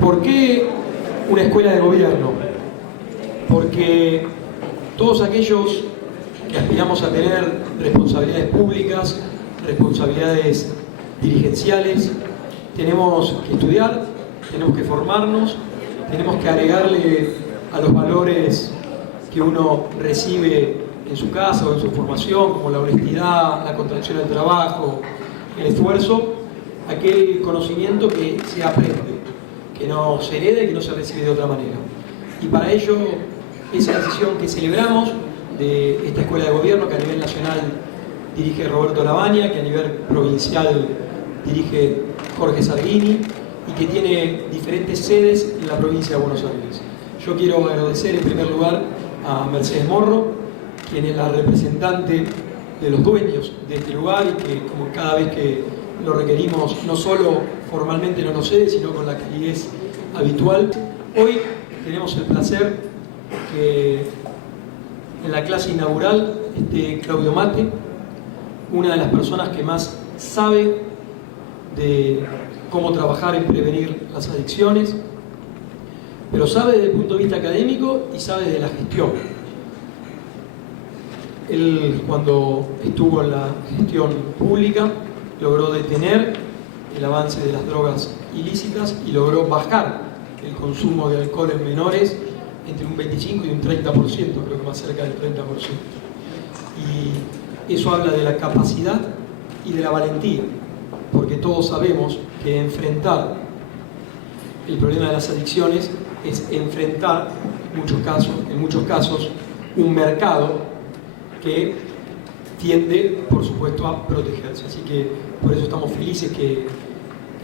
¿Por qué una escuela de gobierno? Porque todos aquellos que aspiramos a tener responsabilidades públicas, responsabilidades dirigenciales, tenemos que estudiar, tenemos que formarnos, tenemos que agregarle a los valores que uno recibe en su casa o en su formación, como la honestidad, la contracción del trabajo, el esfuerzo, aquel conocimiento que se aprende, que no se hereda y que no se recibe de otra manera. Y para ello, esa decisión que celebramos de esta escuela de gobierno, que a nivel nacional dirige Roberto Lavagna, que a nivel provincial dirige Jorge Salguini y que tiene diferentes sedes en la provincia de Buenos Aires. Yo quiero agradecer en primer lugar a Mercedes Morro, quien es la representante de los dueños de este lugar y que como cada vez que lo requerimos, no solo formalmente no nos cede, sino con la calidez habitual. Hoy tenemos el placer que en la clase inaugural esté Claudio Mate, una de las personas que más sabe de cómo trabajar en prevenir las adicciones, pero sabe desde el punto de vista académico y sabe de la gestión. Él, cuando estuvo en la gestión pública, logró detener el avance de las drogas ilícitas y logró bajar el consumo de alcohol en menores entre un 25 y un 30%, creo que más cerca del 30%. Y eso habla de la capacidad y de la valentía, porque todos sabemos que enfrentar el problema de las adicciones es enfrentar, en muchos casos, un mercado que tiende, por supuesto, a protegerse. Así que por eso estamos felices que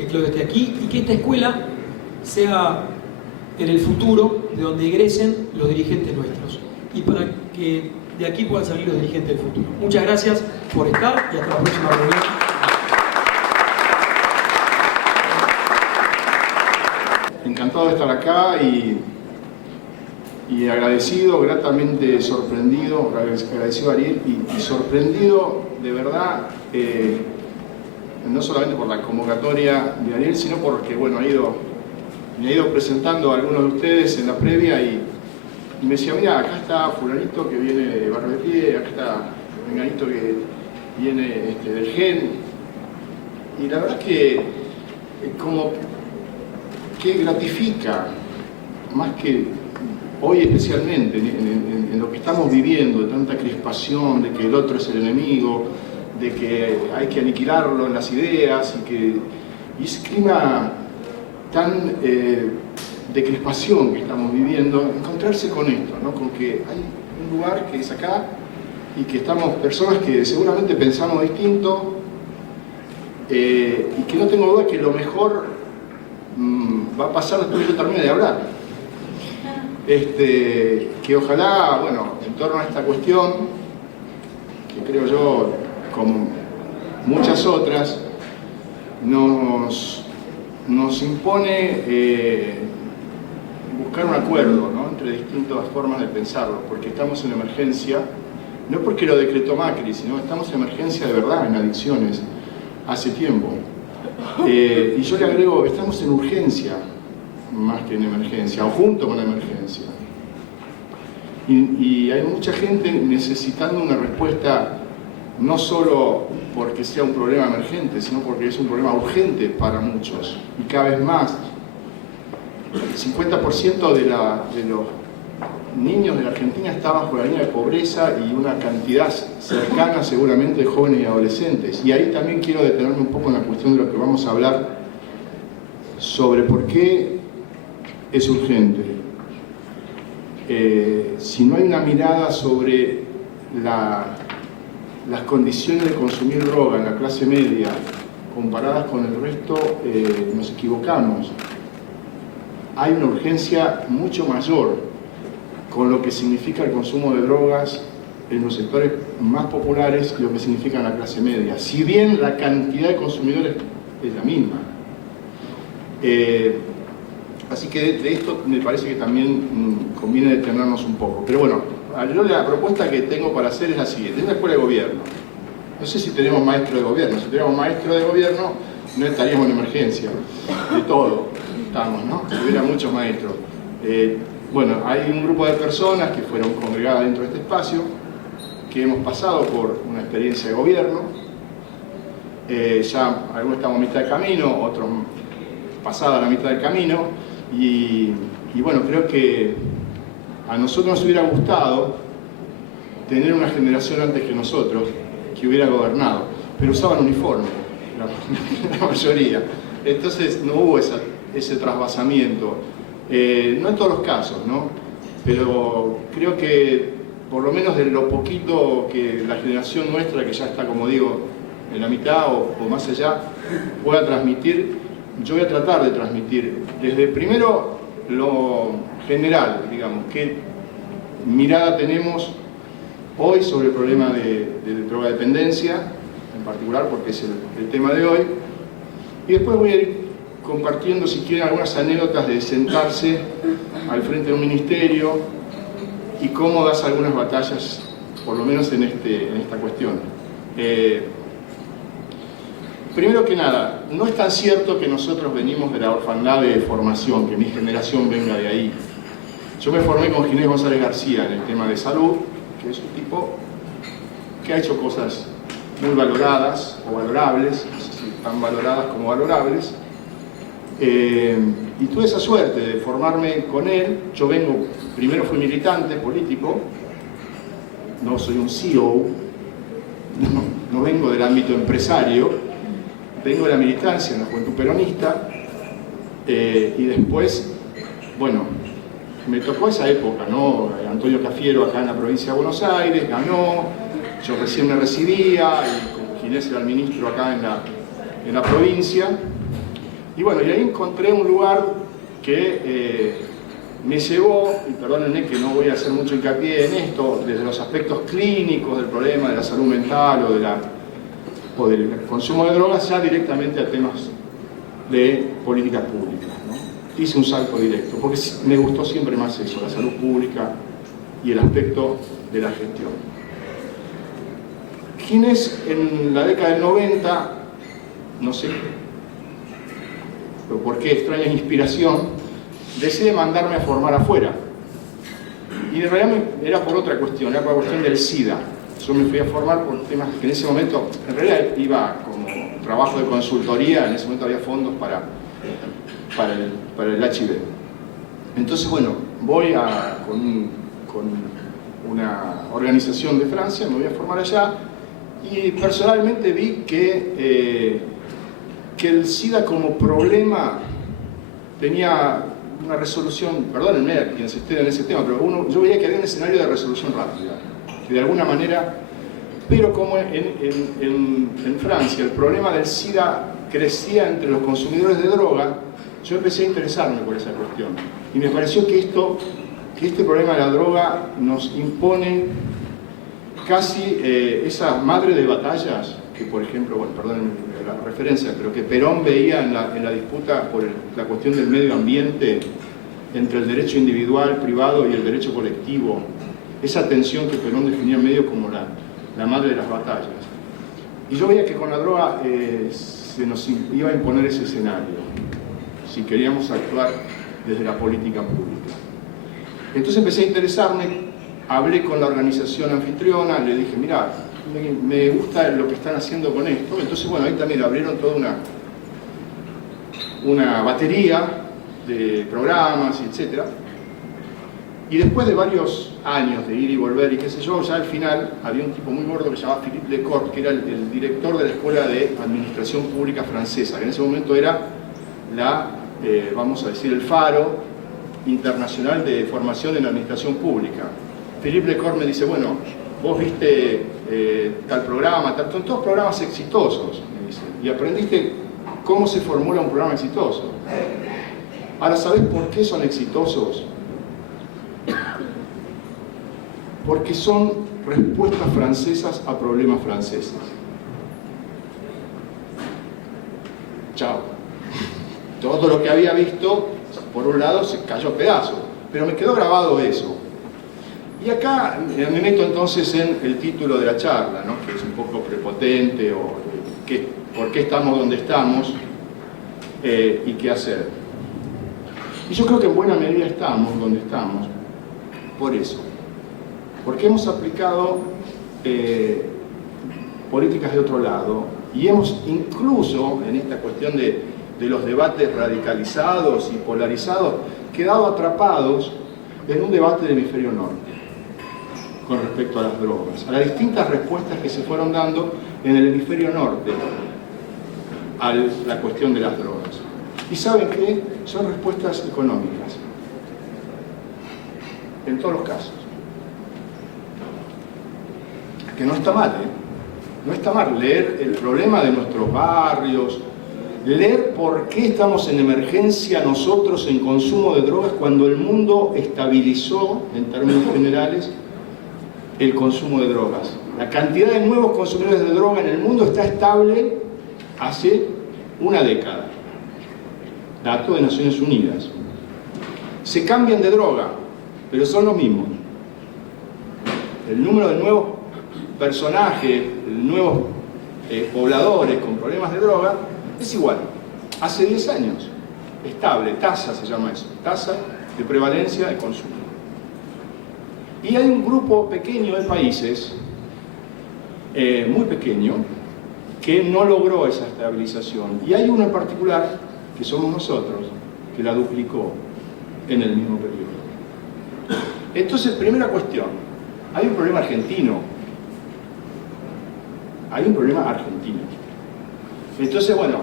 Claudio esté aquí y que esta escuela sea en el futuro de donde egresen los dirigentes nuestros y para que de aquí puedan salir los dirigentes del futuro. Muchas gracias por estar y hasta la próxima reunión. Encantado de estar acá y agradecido, gratamente sorprendido, agradecido a Ariel y sorprendido de verdad, no solamente por la convocatoria de Ariel, sino porque bueno, me ha ido presentando a algunos de ustedes en la previa y me decía, mira, acá está fulanito que viene de Barrio de Pie, acá está menganito que viene del GEN, y la verdad que como que gratifica, más que hoy especialmente, en lo que estamos viviendo, de tanta crispación, de que el otro es el enemigo, de que hay que aniquilarlo en las ideas, y ese clima tan de crispación que estamos viviendo, encontrarse con esto, ¿no? Con que hay un lugar que es acá y que estamos personas que seguramente pensamos distinto y que no tengo duda que lo mejor va a pasar después que yo termine de hablar. Que ojalá, bueno, en torno a esta cuestión, que creo yo, como muchas otras, nos impone buscar un acuerdo, ¿no? Entre distintas formas de pensarlo, porque estamos en emergencia, no porque lo decretó Macri, sino estamos en emergencia de verdad en adicciones hace tiempo. Y yo le agrego, estamos en urgencia más que en emergencia, o junto con la emergencia. Y hay mucha gente necesitando una respuesta, no solo porque sea un problema emergente, sino porque es un problema urgente para muchos, y cada vez más. El 50% de los niños de la Argentina está bajo la línea de pobreza y una cantidad cercana seguramente de jóvenes y adolescentes. Y ahí también quiero detenerme un poco en la cuestión de lo que vamos a hablar sobre por qué es urgente. Si no hay una mirada sobre las condiciones de consumir droga en la clase media comparadas con el resto, nos equivocamos. Hay una urgencia mucho mayor con lo que significa el consumo de drogas en los sectores más populares y lo que significa en la clase media, si bien la cantidad de consumidores es la misma. Así que de esto me parece que también conviene detenernos un poco. Pero bueno, yo la propuesta que tengo para hacer es la siguiente: es una escuela de gobierno. No sé si tenemos maestro de gobierno. Si tenemos maestro de gobierno, no estaríamos en emergencia, de todo estamos, ¿no? Si hubiera muchos maestros. Bueno, hay un grupo de personas que fueron congregadas dentro de este espacio, que hemos pasado por una experiencia de gobierno, ya algunos estamos a mitad del camino, otros pasada la mitad del camino, y bueno, creo que a nosotros nos hubiera gustado tener una generación antes que nosotros que hubiera gobernado, pero usaban uniforme, la mayoría. Entonces no hubo ese trasvasamiento, no en todos los casos, ¿no? Pero creo que por lo menos de lo poquito que la generación nuestra, que ya está, como digo, en la mitad o más allá, pueda transmitir, yo voy a tratar de transmitir desde primero lo general, digamos, qué mirada tenemos hoy sobre el problema de drogadependencia, en particular porque es el tema de hoy, y después voy a ir compartiendo, si quieren, algunas anécdotas de sentarse al frente de un ministerio y cómo das algunas batallas, por lo menos en esta cuestión. Primero que nada, no es tan cierto que nosotros venimos de la orfandad de formación, que mi generación venga de ahí. Yo me formé con Ginés González García en el tema de salud, que es un tipo que ha hecho cosas muy valoradas o valorables, no sé si tan valoradas como valorables, y tuve esa suerte de formarme con él. Yo primero fui militante político, no soy un CEO, no vengo del ámbito empresario, vengo de la militancia en la Juventud Peronista, y después, bueno, me tocó esa época, ¿no? Antonio Cafiero acá en la provincia de Buenos Aires ganó, yo recién me recibía, y con Ginés era el ministro acá en la provincia, y bueno, y ahí encontré un lugar que me llevó, y perdónenme que no voy a hacer mucho hincapié en esto, desde los aspectos clínicos del problema de la salud mental o del consumo de drogas, ya directamente a temas de políticas públicas, ¿no? Hice un salto directo, porque me gustó siempre más eso, la salud pública y el aspecto de la gestión. Ginés, en la década del 90, no sé por qué extraña inspiración, decide mandarme a formar afuera. Y en realidad era por otra cuestión, era por la cuestión del SIDA. Yo me fui a formar por temas que en ese momento, en realidad iba como trabajo de consultoría, en ese momento había fondos para el HIV. Entonces, bueno, voy con una organización de Francia, me voy a formar allá, y personalmente vi que el SIDA como problema tenía una resolución, perdónenme a quienes estén en ese tema, pero yo veía que había un escenario de resolución rápida, que de alguna manera, pero como en Francia el problema del SIDA crecía entre los consumidores de droga, yo empecé a interesarme por esa cuestión, y me pareció que este problema de la droga nos impone casi esa madre de batallas que, por ejemplo, bueno, perdónenme la referencia, pero que Perón veía en la disputa por la cuestión del medio ambiente entre el derecho individual, privado y el derecho colectivo, esa tensión que Perón definía medio como la madre de las batallas. Y yo veía que con la droga se nos iba a imponer ese escenario, si queríamos actuar desde la política pública. Entonces empecé a interesarme, hablé con la organización anfitriona, le dije, mirá, me gusta lo que están haciendo con esto. Entonces, bueno, ahí también abrieron toda una batería de programas, etc. Y después de varios años de ir y volver y qué sé yo, ya al final había un tipo muy gordo que se llamaba Philippe Lecourt, que era el director de la Escuela de Administración Pública Francesa, que en ese momento era vamos a decir, el faro internacional de formación en administración pública. Philippe Lecourt me dice, bueno, vos viste tal programa, son todos programas exitosos, me dice, y aprendiste cómo se formula un programa exitoso. Ahora, ¿sabés por qué son exitosos? Porque son respuestas francesas a problemas franceses. Chao. Todo lo que había visto, por un lado, se cayó a pedazos, pero me quedó grabado eso. Y acá me meto entonces en el título de la charla, ¿no? Que es un poco prepotente, o que por qué estamos donde estamos y qué hacer. Y yo creo que en buena medida estamos donde estamos por eso, porque hemos aplicado políticas de otro lado y hemos incluso en esta cuestión de los debates radicalizados y polarizados quedado atrapados en un debate del hemisferio norte con respecto a las drogas, a las distintas respuestas que se fueron dando en el hemisferio norte a la cuestión de las drogas. ¿Y saben qué? Son respuestas económicas, en todos los casos. Que no está mal, no está mal leer el problema de nuestros barrios, leer por qué estamos en emergencia nosotros en consumo de drogas cuando el mundo estabilizó, en términos generales, el consumo de drogas. La cantidad de nuevos consumidores de droga en el mundo está estable hace una década. Dato de Naciones Unidas. Se cambian de droga, pero son los mismos. El número de nuevos personajes, nuevos pobladores con problemas de droga es igual. Hace 10 años. Estable, tasa se llama eso. Tasa de prevalencia de consumo. Y hay un grupo pequeño de países, muy pequeño, que no logró esa estabilización. Y hay uno en particular, que somos nosotros, que la duplicó en el mismo periodo. Entonces, primera cuestión, hay un problema argentino. Hay un problema argentino. Entonces, bueno,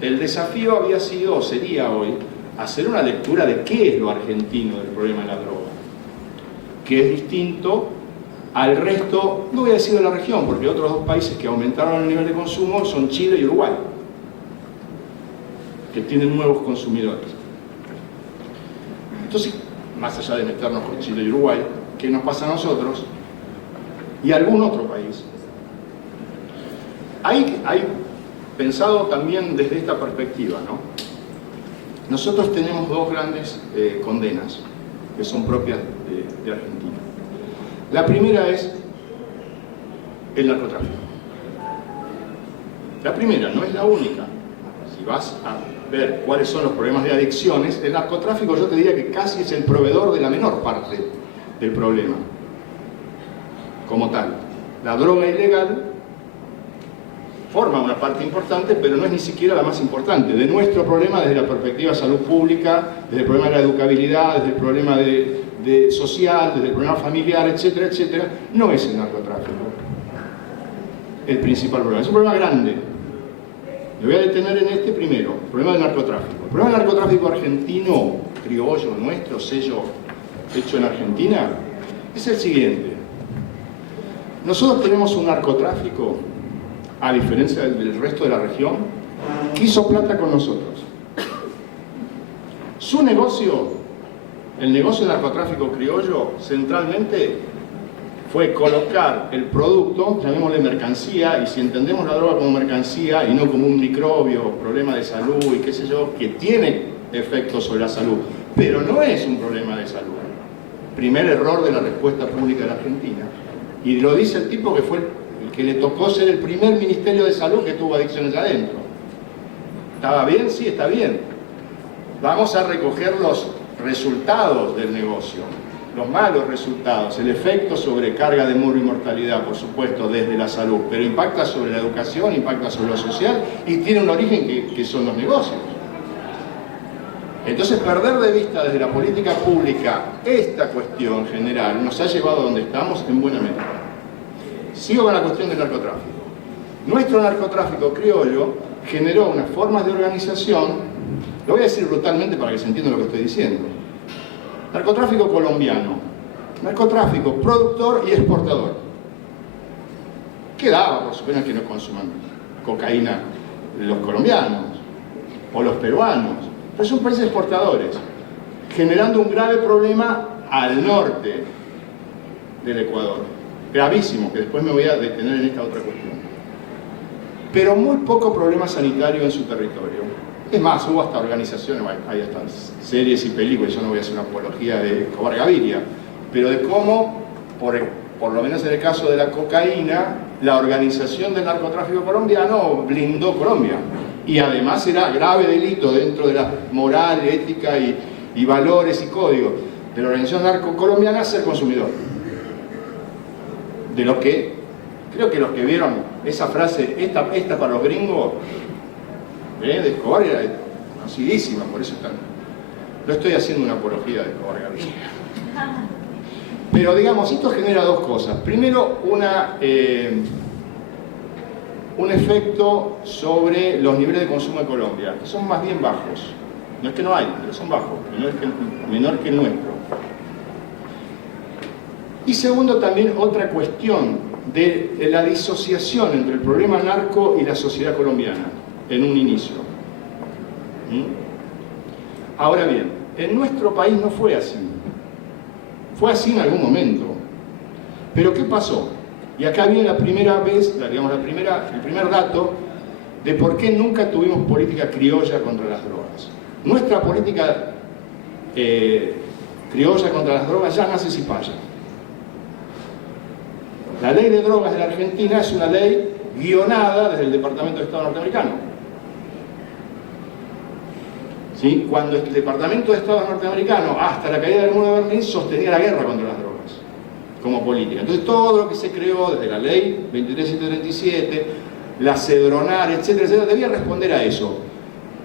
el desafío había sido, o sería hoy, hacer una lectura de qué es lo argentino del problema de la droga, que es distinto al resto, no voy a decir de la región, porque otros dos países que aumentaron el nivel de consumo son Chile y Uruguay, que tienen nuevos consumidores. Entonces, más allá de meternos con Chile y Uruguay, ¿qué nos pasa a nosotros? Y algún otro país. Hay pensado también desde esta perspectiva, ¿no? Nosotros tenemos dos grandes condenas que son propias de Argentina. La primera es el narcotráfico. La primera, no es la única. Si vas a ver cuáles son los problemas de adicciones, el narcotráfico yo te diría que casi es el proveedor de la menor parte del problema, como tal. La droga ilegal forma una parte importante, pero no es ni siquiera la más importante. De nuestro problema desde la perspectiva de salud pública, desde el problema de la educabilidad, desde el problema de social, desde el problema familiar, etcétera, etcétera, no es el narcotráfico el principal problema. Es un problema grande. Me voy a detener en este primero, el problema del narcotráfico. El problema del narcotráfico argentino, criollo, nuestro, sello hecho en Argentina, es el siguiente. Nosotros tenemos un narcotráfico, a diferencia del resto de la región, que hizo plata con nosotros. Su negocio, el negocio del narcotráfico criollo, centralmente fue colocar el producto, llamémosle mercancía, y si entendemos la droga como mercancía y no como un microbio, problema de salud y qué sé yo, que tiene efectos sobre la salud, pero no es un problema de salud. Primer error de la respuesta pública de la Argentina. Y lo dice el tipo que fue el que le tocó ser el primer Ministerio de Salud que tuvo adicciones adentro. ¿Estaba bien? Sí, está bien. Vamos a recoger los resultados del negocio, los malos resultados, el efecto sobre carga de mortalidad, por supuesto, desde la salud, pero impacta sobre la educación, impacta sobre lo social y tiene un origen que son los negocios. Entonces, perder de vista desde la política pública esta cuestión general nos ha llevado a donde estamos en buena medida. Sigo con la cuestión del narcotráfico. Nuestro narcotráfico criollo generó unas formas de organización, lo voy a decir brutalmente para que se entienda lo que estoy diciendo. Narcotráfico colombiano, narcotráfico productor y exportador. ¿Qué daba, por supuesto, que no consuman cocaína los colombianos o los peruanos? Pero son países exportadores, generando un grave problema al norte del Ecuador. Gravísimo, que después me voy a detener en esta otra cuestión. Pero muy poco problema sanitario en su territorio. Es más, hubo hasta organizaciones, hay hasta series y películas, yo no voy a hacer una apología de Escobar Gaviria, pero de cómo, por lo menos en el caso de la cocaína, la organización del narcotráfico colombiano blindó Colombia. Y además era grave delito dentro de la moral, ética y valores y códigos de la organización narcocolombiana ser consumidor. De lo que, creo que los que vieron esa frase, esta para los gringos, de Escobar era conocidísima, por eso están. No estoy haciendo una apología de Escobar Gaviria. Pero digamos, esto genera dos cosas. Primero, un efecto sobre los niveles de consumo en Colombia, que son más bien bajos. No es que no hay, pero son bajos, menor que el nuestro. Y segundo, también otra cuestión de la disociación entre el problema narco y la sociedad colombiana, en un inicio. Ahora bien, en nuestro país no fue así. Fue así en algún momento. Pero ¿qué pasó? Y acá viene la primera vez, digamos, el primer dato de por qué nunca tuvimos política criolla contra las drogas. Nuestra política criolla contra las drogas ya nace cipaya. La ley de drogas de la Argentina es una ley guionada desde el Departamento de Estado norteamericano. ¿Sí? Cuando el Departamento de Estado norteamericano, hasta la caída del muro de Berlín, sostenía la guerra contra las drogas como política. Entonces todo lo que se creó desde la ley 2337, la Cedronar, etcétera, etcétera, debía responder a eso.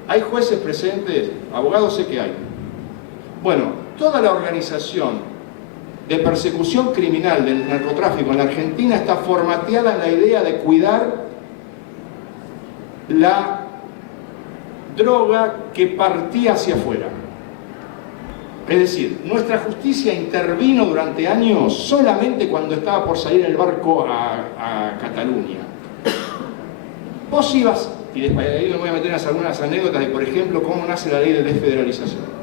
¿Hay jueces presentes? Abogados sé que hay. Bueno, toda la organización de persecución criminal del narcotráfico en la Argentina está formateada en la idea de cuidar la droga que partía hacia afuera. Es decir, nuestra justicia intervino durante años solamente cuando estaba por salir el barco a Cataluña. Vos ibas, y después ahí me voy a meter en algunas anécdotas de, por ejemplo, cómo nace la ley de desfederalización.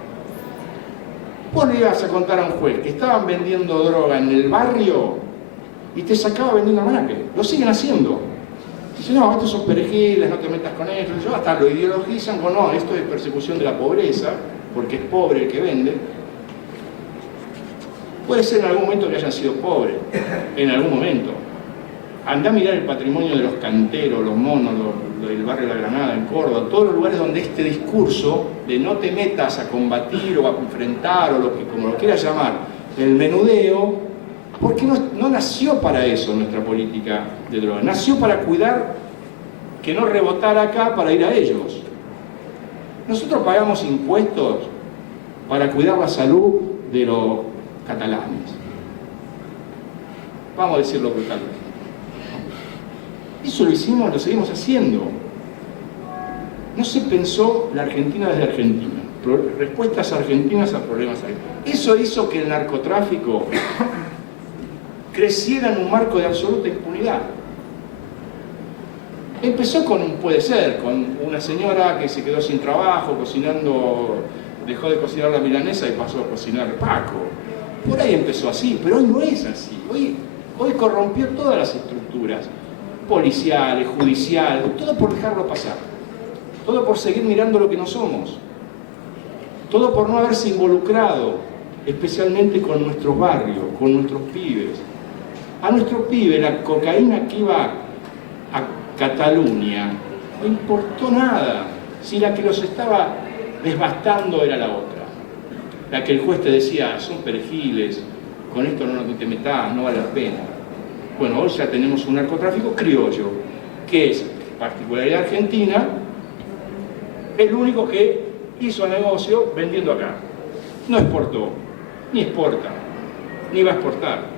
Vos le ibas a contar a un juez que estaban vendiendo droga en el barrio y te sacaba vendiendo almanaque. Lo siguen haciendo. Dicen, no, estos son perejiles, no te metas con ellos. Hasta lo ideologizan con, no, esto es persecución de la pobreza, porque es pobre el que vende. Puede ser en algún momento que hayan sido pobres, en algún momento. Andá a mirar el patrimonio de los canteros, los monos, del barrio de la Granada, en Córdoba, todos los lugares donde este discurso de no te metas a combatir o a enfrentar, o lo que, como lo quieras llamar, el menudeo, porque no nació para eso nuestra política de drogas, nació para cuidar que no rebotara acá para ir a ellos. Nosotros pagamos impuestos para cuidar la salud de los catalanes. Vamos a decirlo brutalmente. Eso lo hicimos, lo seguimos haciendo. No se pensó la Argentina desde Argentina. Respuestas argentinas a problemas argentinos. Eso hizo que el narcotráfico creciera en un marco de absoluta impunidad. Empezó puede ser, con una señora que se quedó sin trabajo, cocinando, dejó de cocinar la milanesa y pasó a cocinar Paco. Por ahí empezó así, pero hoy no es así. Hoy corrompió todas las estructuras policiales, judiciales, todo por dejarlo pasar. Todo por seguir mirando lo que no somos. Todo por no haberse involucrado, especialmente con nuestros barrios, con nuestros pibes. A nuestros pibes, la cocaína que iba a Cataluña, no importó nada. Si la que los estaba desbastando era la otra. La que el juez te decía, son perejiles, con esto no te metas, no vale la pena. Bueno, hoy ya tenemos un narcotráfico criollo, que es, particularidad argentina, el único que hizo negocio vendiendo acá. No exportó, ni exporta, ni va a exportar.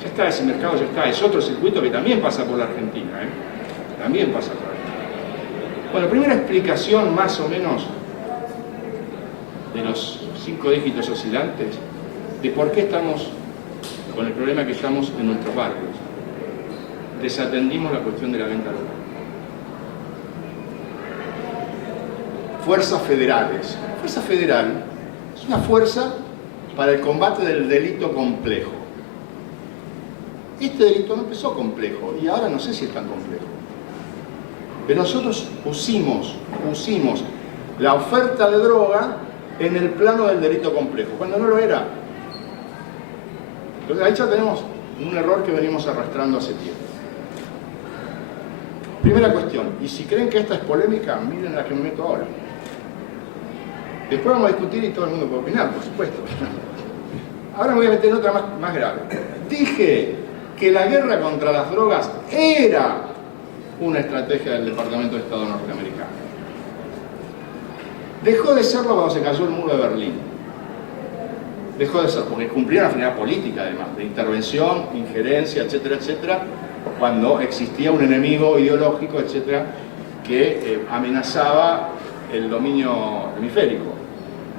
Ya está, ese mercado ya está. Es otro circuito que también pasa por la Argentina, también pasa por ahí. Bueno, primera explicación más o menos de los 5 dígitos oscilantes de por qué estamos con el problema que estamos en nuestros barrios. Desatendimos la cuestión de la venta local. Fuerzas federales. La fuerza federal es una fuerza para el combate del delito complejo. Este delito no empezó complejo y ahora no sé si es tan complejo. Pero nosotros pusimos la oferta de droga en el plano del delito complejo, cuando no lo era. Entonces ahí ya tenemos un error que venimos arrastrando hace tiempo. Primera cuestión, y si creen que esta es polémica, miren la que me meto ahora. Después vamos a discutir y todo el mundo puede opinar, por supuesto. Ahora me voy a meter en otra más grave. Dije que la guerra contra las drogas era una estrategia del Departamento de Estado norteamericano. Dejó de serlo cuando se cayó el muro de Berlín. Dejó de ser, porque cumplía una finalidad política además, de intervención, injerencia, etcétera, etcétera, cuando existía un enemigo ideológico, etcétera, que amenazaba el dominio hemisférico.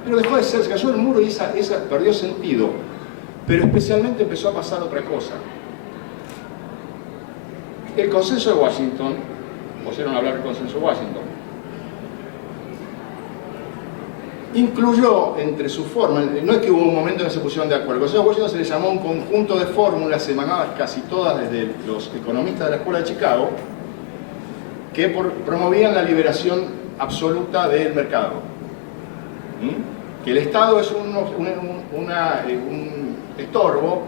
Pero dejó de ser, se cayó el muro y esa perdió sentido. Pero especialmente empezó a pasar otra cosa. El consenso de Washington, pusieron a hablar del consenso de Washington, incluyó entre sus fórmulas, no es que hubo un momento en que se pusieron de acuerdo, el Consejo de Washington se le llamó un conjunto de fórmulas emanadas casi todas desde los economistas de la Escuela de Chicago, que promovían la liberación absoluta del mercado. Que el Estado es un estorbo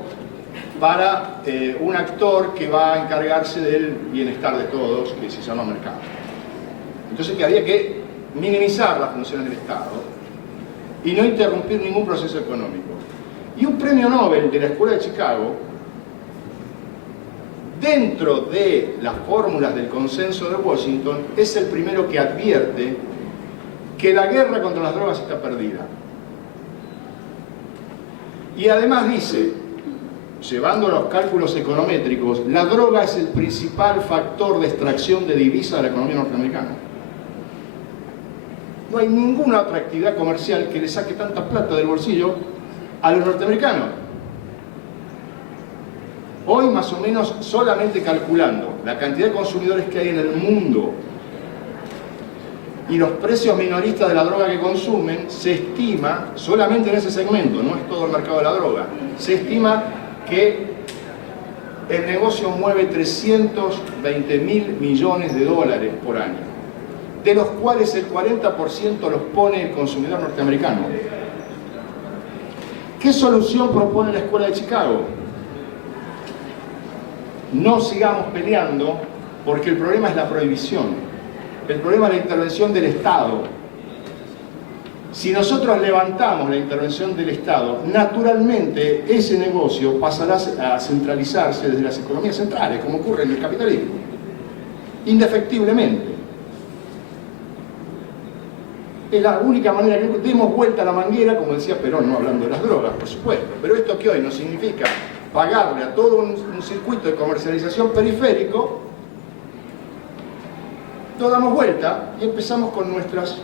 para un actor que va a encargarse del bienestar de todos, que se llama mercado. Entonces que había que minimizar las funciones del Estado y no interrumpir ningún proceso económico. Y un premio Nobel de la Escuela de Chicago, dentro de las fórmulas del consenso de Washington, es el primero que advierte que la guerra contra las drogas está perdida. Y además dice, llevando los cálculos econométricos, la droga es el principal factor de extracción de divisa de la economía norteamericana. No hay ninguna otra actividad comercial que le saque tanta plata del bolsillo a los norteamericanos. Hoy, más o menos, solamente calculando la cantidad de consumidores que hay en el mundo y los precios minoristas de la droga que consumen, se estima, solamente en ese segmento, no es todo el mercado de la droga, se estima que el negocio mueve 320.000 millones de dólares por año, de los cuales el 40% los pone el consumidor norteamericano. ¿Qué solución propone la Escuela de Chicago? No sigamos peleando, porque el problema es la prohibición. El problema es la intervención del Estado. Si nosotros levantamos la intervención del Estado, naturalmente ese negocio pasará a centralizarse desde las economías centrales, como ocurre en el capitalismo, indefectiblemente. Es la única manera que demos vuelta a la manguera, como decía Perón, no hablando de las drogas, por supuesto. Pero esto que hoy nos significa pagarle a todo un circuito de comercialización periférico, nos damos vuelta y empezamos con nuestras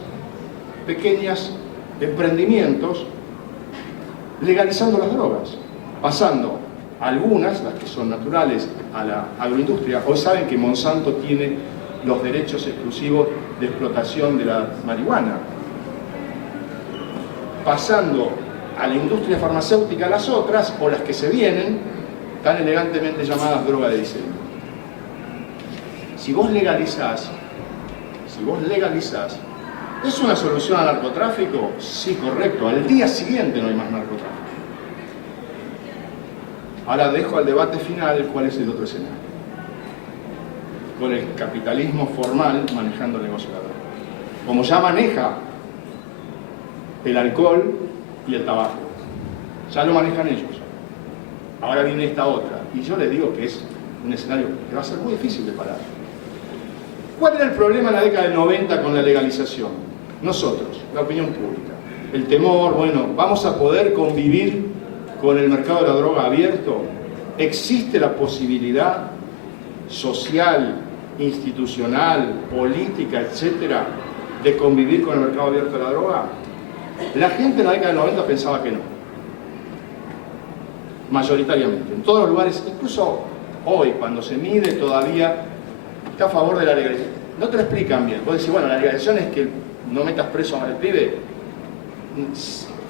pequeños emprendimientos legalizando las drogas, pasando algunas, las que son naturales, a la agroindustria. Hoy saben que Monsanto tiene los derechos exclusivos de explotación de la marihuana, pasando a la industria farmacéutica las otras, o las que se vienen, tan elegantemente llamadas droga de diseño. Si vos legalizás, ¿es una solución al narcotráfico? Sí, correcto. Al día siguiente no hay más narcotráfico. Ahora dejo al debate final cuál es el otro escenario. Con el capitalismo formal manejando el negocio de la droga. Como ya maneja el alcohol y el tabaco. Ya lo manejan ellos. Ahora viene esta otra. Y yo les digo que es un escenario que va a ser muy difícil de parar. ¿Cuál era el problema en la década del 90 con la legalización? Nosotros, la opinión pública. El temor, bueno, ¿vamos a poder convivir con el mercado de la droga abierto? ¿Existe la posibilidad social, institucional, política, etcétera, de convivir con el mercado abierto de la droga? La gente en la década del 90 pensaba que no. Mayoritariamente. En todos los lugares, incluso hoy, cuando se mide todavía, está a favor de la legalización. No te lo explican bien. Vos decís, bueno, la legalización es que no metas preso al pibe.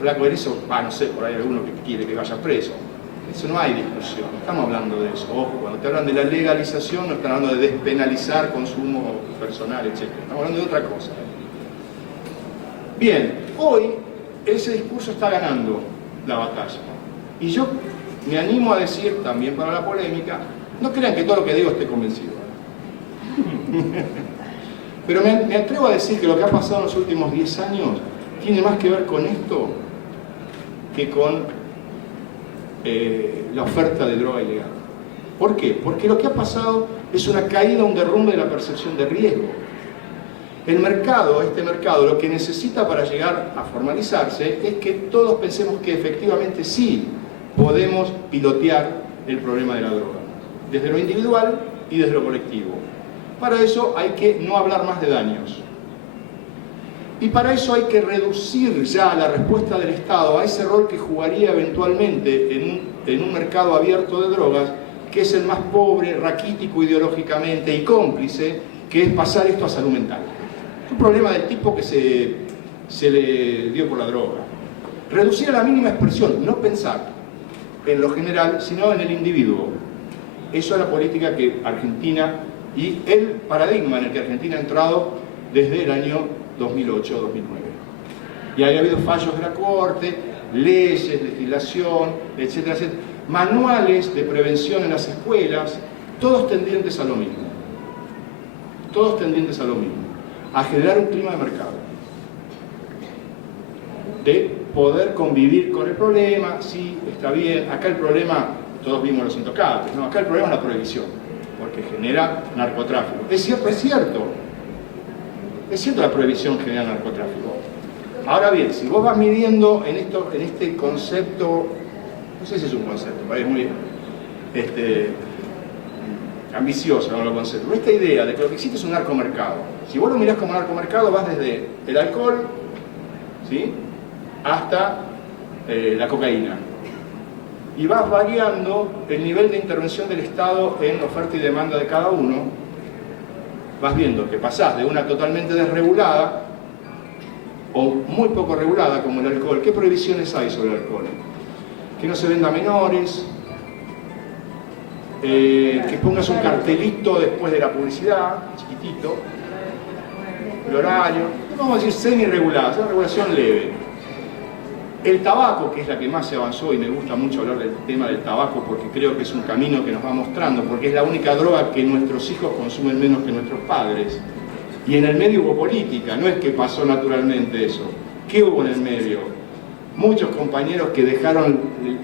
Flaco de eso, no sé, por ahí hay alguno que quiere que vaya preso. Eso no hay discusión, no estamos hablando de eso. Ojo, cuando te hablan de la legalización, no están hablando de despenalizar consumo personal, etc. Estamos hablando de otra cosa. Bien, hoy ese discurso está ganando la batalla. Y yo me animo a decir, también para la polémica, no crean que todo lo que digo esté convencido. Pero me atrevo a decir que lo que ha pasado en los últimos 10 años tiene más que ver con esto que con la oferta de droga ilegal. ¿Por qué? Porque lo que ha pasado es una caída, un derrumbe de la percepción de riesgo. El mercado, este mercado, lo que necesita para llegar a formalizarse es que todos pensemos que efectivamente sí podemos pilotear el problema de la droga, desde lo individual y desde lo colectivo. Para eso hay que no hablar más de daños. Y para eso hay que reducir ya la respuesta del Estado a ese rol que jugaría eventualmente en un mercado abierto de drogas, que es el más pobre, raquítico ideológicamente y cómplice, que es pasar esto a salud mental. Es un problema del tipo que se le dio por la droga. Reducir a la mínima expresión, no pensar en lo general, sino en el individuo. Eso es la política que Argentina y el paradigma en el que Argentina ha entrado desde el año 2008-2009. Y ha habido fallos de la Corte, leyes, legislación, etcétera, etcétera, manuales de prevención en las escuelas, todos tendientes a lo mismo. Todos tendientes a lo mismo. A generar un clima de mercado. De poder convivir con el problema, sí, está bien. Acá el problema, todos vimos Los Intocables, ¿no? Acá el problema es la prohibición, porque genera narcotráfico. Es cierto, es cierto. Es cierto, la prohibición genera narcotráfico. Ahora bien, si vos vas midiendo en este concepto, no sé si es un concepto, es muy ambicioso, no lo concepto. Esta idea de que lo que existe es un narcomercado. Si vos lo mirás como narcomercado, vas desde el alcohol, ¿sí?, hasta la cocaína. Y vas variando el nivel de intervención del Estado en oferta y demanda de cada uno. Vas viendo que pasás de una totalmente desregulada o muy poco regulada como el alcohol. ¿Qué prohibiciones hay sobre el alcohol? Que no se venda a menores, que pongas un cartelito después de la publicidad, chiquitito, el horario, vamos a decir semi-regulada, es una regulación leve. El tabaco, que es la que más se avanzó, y me gusta mucho hablar del tema del tabaco porque creo que es un camino que nos va mostrando, porque es la única droga que nuestros hijos consumen menos que nuestros padres. Y en el medio hubo política, no es que pasó naturalmente eso. ¿Qué hubo en el medio? Muchos compañeros que dejaron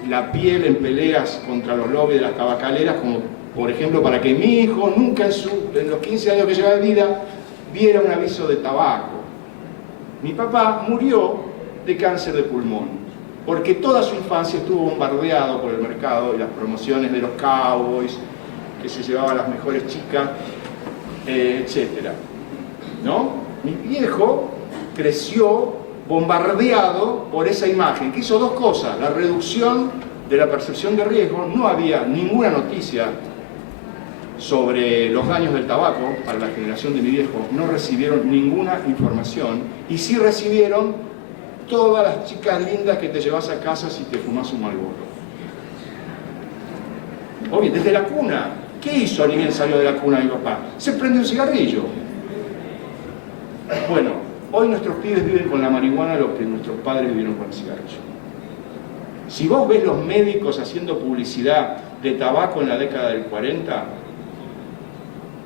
la piel en peleas contra los lobbies de las tabacaleras, como por ejemplo para que mi hijo nunca en los 15 años que lleva de vida viera un aviso de tabaco. Mi papá murió de cáncer de pulmón, porque toda su infancia estuvo bombardeado por el mercado y las promociones de los cowboys, que se llevaban las mejores chicas, etc. ¿No? Mi viejo creció bombardeado por esa imagen, que hizo dos cosas: la reducción de la percepción de riesgo. No había ninguna noticia sobre los daños del tabaco para la generación de mi viejo, no recibieron ninguna información, y sí recibieron todas las chicas lindas que te llevas a casa si te fumas un Marlboro. Obvio, desde la cuna. ¿Qué hizo ni bien salió de la cuna mi papá? Se prendió un cigarrillo. Bueno, hoy nuestros pibes viven con la marihuana lo que nuestros padres vivieron con el cigarrillo. Si vos ves los médicos haciendo publicidad de tabaco en la década del 40,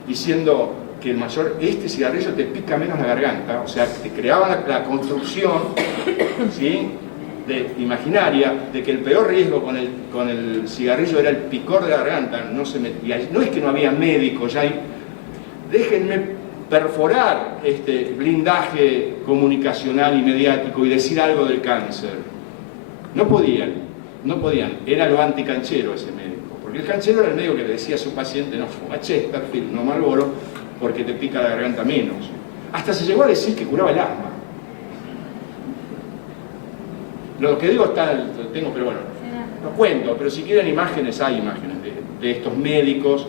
diciendo que el mayor, este cigarrillo te pica menos la garganta, o sea, te creaban la construcción, ¿sí?, imaginaria, de que el peor riesgo con el cigarrillo era el picor de la garganta. No es que no había médicos, ya hay, déjenme perforar este blindaje comunicacional y mediático y decir algo del cáncer. No podían, era lo anticanchero ese médico, porque el canchero era el médico que le decía a su paciente: no fuma Chesterfield, no Marlboro, porque te pica la garganta menos. Hasta se llegó a decir que curaba el asma. Lo que digo lo tengo, pero bueno, no cuento, pero si quieren imágenes, hay imágenes de estos médicos.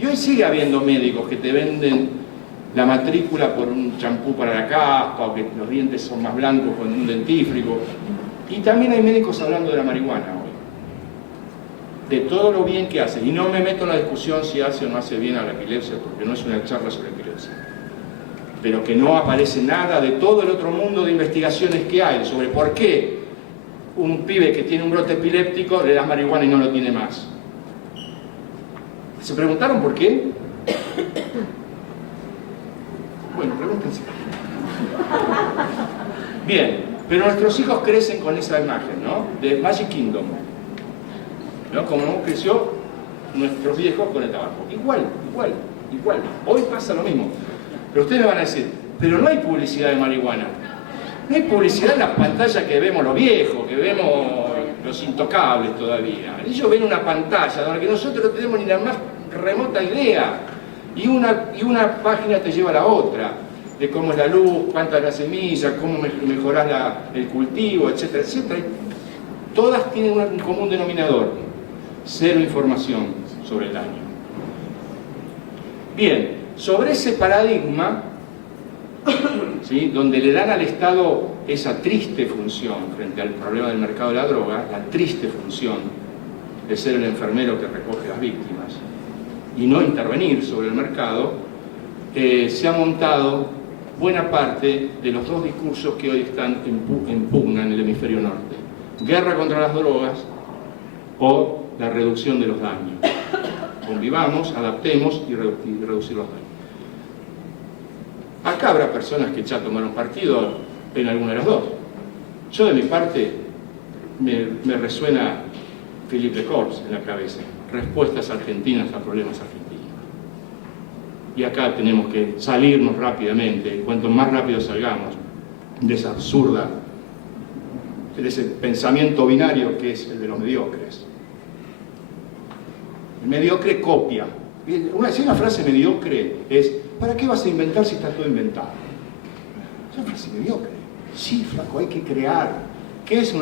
Y hoy sigue habiendo médicos que te venden la matrícula por un champú para la caspa, o que los dientes son más blancos con un dentífrico. Y también hay médicos hablando de la marihuana hoy, de todo lo bien que hace. Y no me meto en la discusión si hace o no hace bien a la epilepsia, porque no es una charla sobre epilepsia. Pero que no aparece nada de todo el otro mundo de investigaciones que hay sobre por qué un pibe que tiene un brote epiléptico le da marihuana y no lo tiene más. ¿Se preguntaron por qué? Bien, pero nuestros hijos crecen con esa imagen, ¿no? De Magic Kingdom, ¿no? Como creció nuestros viejos con el tabaco. Igual. Hoy pasa lo mismo. Pero ustedes me van a decir, pero no hay publicidad de marihuana. No hay publicidad en las pantallas que vemos los viejos, que vemos los intocables todavía. Ellos ven una pantalla donde nosotros no tenemos ni la más remota idea. Y una página te lleva a la otra, de cómo es la luz, cuánta es la semilla, cómo mejorás el cultivo, etcétera, etcétera. Todas tienen un común denominador: cero información sobre el daño. Bien, sobre ese paradigma, ¿sí?, donde le dan al Estado esa triste función frente al problema del mercado de la droga, la triste función de ser el enfermero que recoge las víctimas y no intervenir sobre el mercado, se ha montado buena parte de los dos discursos que hoy están en pugna en el hemisferio norte: guerra contra las drogas o la reducción de los daños. Convivamos, adaptemos y reducir los daños. Acá habrá personas que ya tomaron partido en alguna de las dos. Yo, de mi parte, me resuena Philippe de Corps en la cabeza: respuestas argentinas a problemas argentinos. Y acá tenemos que salirnos rápidamente, y cuanto más rápido salgamos de esa absurda, de ese pensamiento binario que es el de los mediocres. El mediocre copia. Si una frase mediocre es: ¿para qué vas a inventar si está todo inventado? Es una frase mediocre. Sí, flaco, hay que crear. ¿Qué es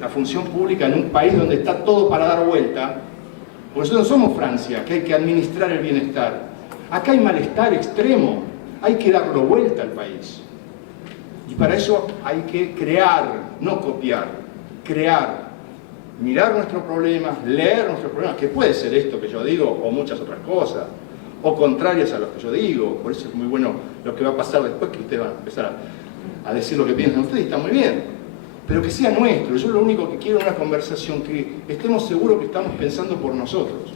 la función pública en un país donde está todo para dar vuelta? Porque nosotros no somos Francia, que hay que administrar el bienestar. Acá hay malestar extremo, hay que darlo vuelta al país. Y para eso hay que crear, no copiar, crear. Mirar nuestros problemas, leer nuestros problemas, que puede ser esto que yo digo o muchas otras cosas, o contrarias a lo que yo digo. Por eso es muy bueno lo que va a pasar después, que ustedes van a empezar a decir lo que piensan ustedes, y está muy bien. Pero que sea nuestro. Yo lo único que quiero es una conversación que estemos seguros que estamos pensando por nosotros.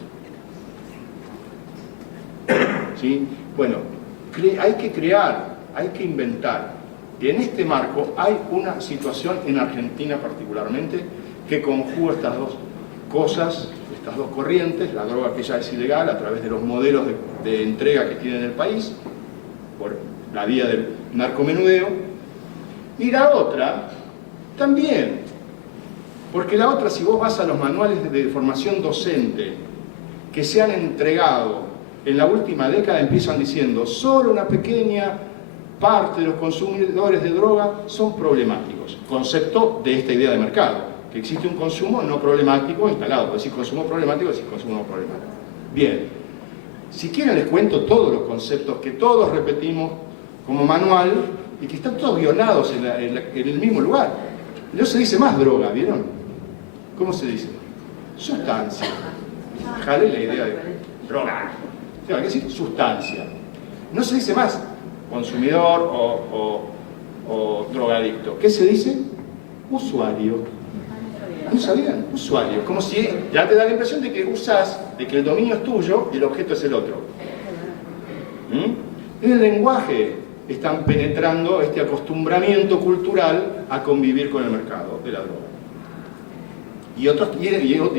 ¿Sí? Bueno, hay que crear, hay que inventar. Y en este marco hay una situación en Argentina particularmente que conjuga estas dos cosas, estas dos corrientes: la droga, que ya es ilegal a través de los modelos de entrega que tiene en el país, por la vía del narcomenudeo, y la otra también, porque la otra, si vos vas a los manuales de formación docente que se han entregado en la última década, empiezan diciendo: solo una pequeña parte de los consumidores de droga son problemáticos. Concepto de esta idea de mercado, que existe un consumo no problemático instalado. Decir consumo problemático, decir consumo no problemático. Bien, si quieren les cuento todos los conceptos que todos repetimos como manual y que están todos guionados en el mismo lugar. No se dice más droga, ¿vieron? ¿Cómo se dice? Sustancia. Jale la idea de droga. Hay que decir sustancia. No se dice más consumidor o drogadicto. ¿Qué se dice? Usuario. ¿No sabían? Usuario. Como si ya te da la impresión de que usas, de que el dominio es tuyo y el objeto es el otro. En el lenguaje están penetrando este acostumbramiento cultural a convivir con el mercado de la droga. Y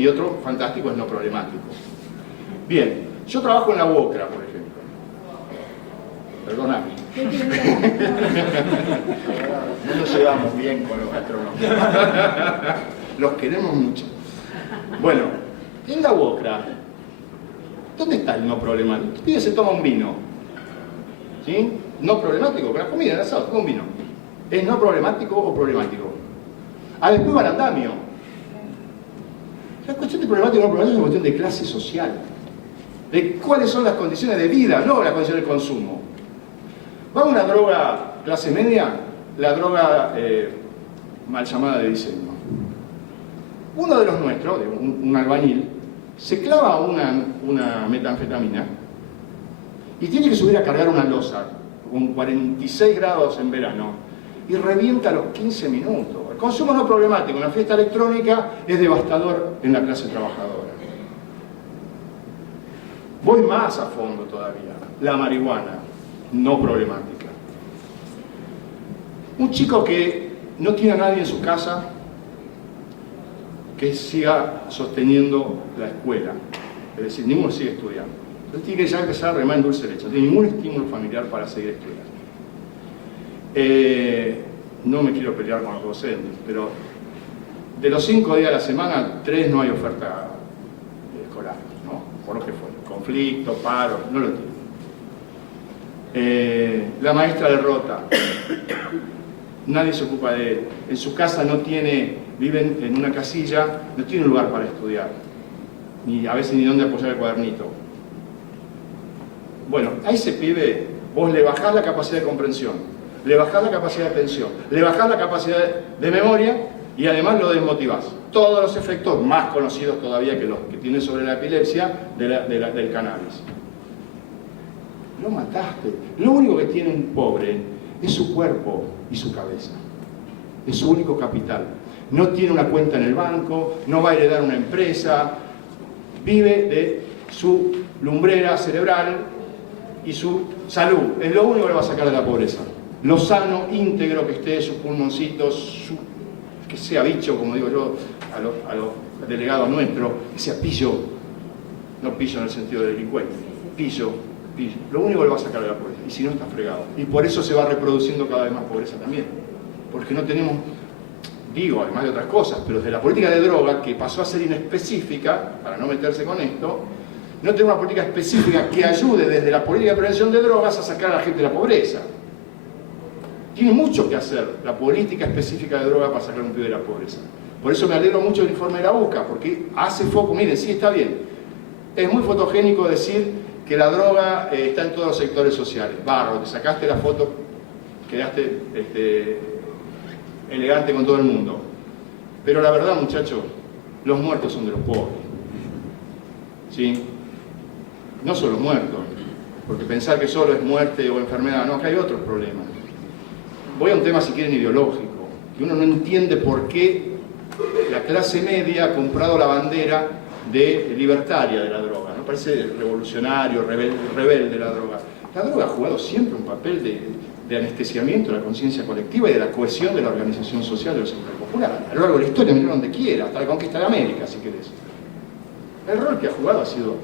otro fantástico es no problemático. Bien, yo trabajo en la UOCRA, por ejemplo. Perdóname. No nos llevamos bien con los gastronómicos. Los queremos mucho. Bueno, en la UOCRA, ¿dónde está el no problemático? El pibe se toma un vino. ¿Sí? No problemático, con la comida, el asado, toma un vino. ¿Es no problemático o problemático? Después va al andamio. La cuestión de problemático o no problemático es una cuestión de clase social. De cuáles son las condiciones de vida, no las condiciones de consumo. Va una droga clase media, la droga mal llamada de diseño. Uno de los nuestros, un albañil, se clava una metanfetamina y tiene que subir a cargar una losa con 46 grados en verano y revienta a los 15 minutos. El consumo no problemático en la fiesta electrónica es devastador en la clase trabajadora. Voy más a fondo todavía. La marihuana, no problemática. Un chico que no tiene a nadie en su casa que siga sosteniendo la escuela, es decir, ninguno sigue estudiando. Entonces tiene que ya empezar a remar en dulce leche, no tiene ningún estímulo familiar para seguir estudiando. No me quiero pelear con los docentes, pero de los 5 días de la semana, 3 no hay oferta escolar, ¿no? Por lo que fue, conflicto, paro, no lo tiene. La maestra derrota, nadie se ocupa de él, en su casa no tiene, vive en una casilla, no tiene un lugar para estudiar, ni a veces ni dónde apoyar el cuadernito. Bueno, a ese pibe vos le bajás la capacidad de comprensión, le bajás la capacidad de atención, le bajás la capacidad de memoria y además lo desmotivás. Todos los efectos más conocidos todavía que los que tiene sobre la epilepsia del cannabis. Lo mataste. Lo único que tiene un pobre es su cuerpo y su cabeza. Es su único capital. No tiene una cuenta en el banco, no va a heredar una empresa, vive de su lumbrera cerebral y su salud. Es lo único que le va a sacar de la pobreza. Lo sano, íntegro que esté, sus pulmoncitos, que sea bicho, como digo yo, a los delegados nuestros, que sea pillo, no pillo en el sentido de delincuente, pillo. Lo único que le va a sacar de la pobreza, y si no está fregado. Y por eso se va reproduciendo cada vez más pobreza también. Porque no tenemos, digo, además de otras cosas, pero de la política de droga, que pasó a ser inespecífica, para no meterse con esto, no tenemos una política específica que ayude desde la política de prevención de drogas a sacar a la gente de la pobreza. Tiene mucho que hacer la política específica de droga para sacar a un pibe de la pobreza. Por eso me alegro mucho del informe de la UCA, porque hace foco, miren, sí está bien. Es muy fotogénico decir que la droga está en todos los sectores sociales. Barro, te sacaste la foto, quedaste elegante con todo el mundo. Pero la verdad, muchachos, los muertos son de los pobres. ¿Sí? No son los muertos, porque pensar que solo es muerte o enfermedad, no, que hay otros problemas. Voy a un tema, si quieren, ideológico, que uno no entiende por qué la clase media ha comprado la bandera de libertaria de la droga. ¿No? Parece revolucionario, rebelde la droga. La droga ha jugado siempre un papel de anestesiamiento de la conciencia colectiva y de la cohesión de la organización social de los sectores populares. A lo largo de la historia, mira donde quiera, hasta la conquista de América, si querés. El rol que ha jugado ha sido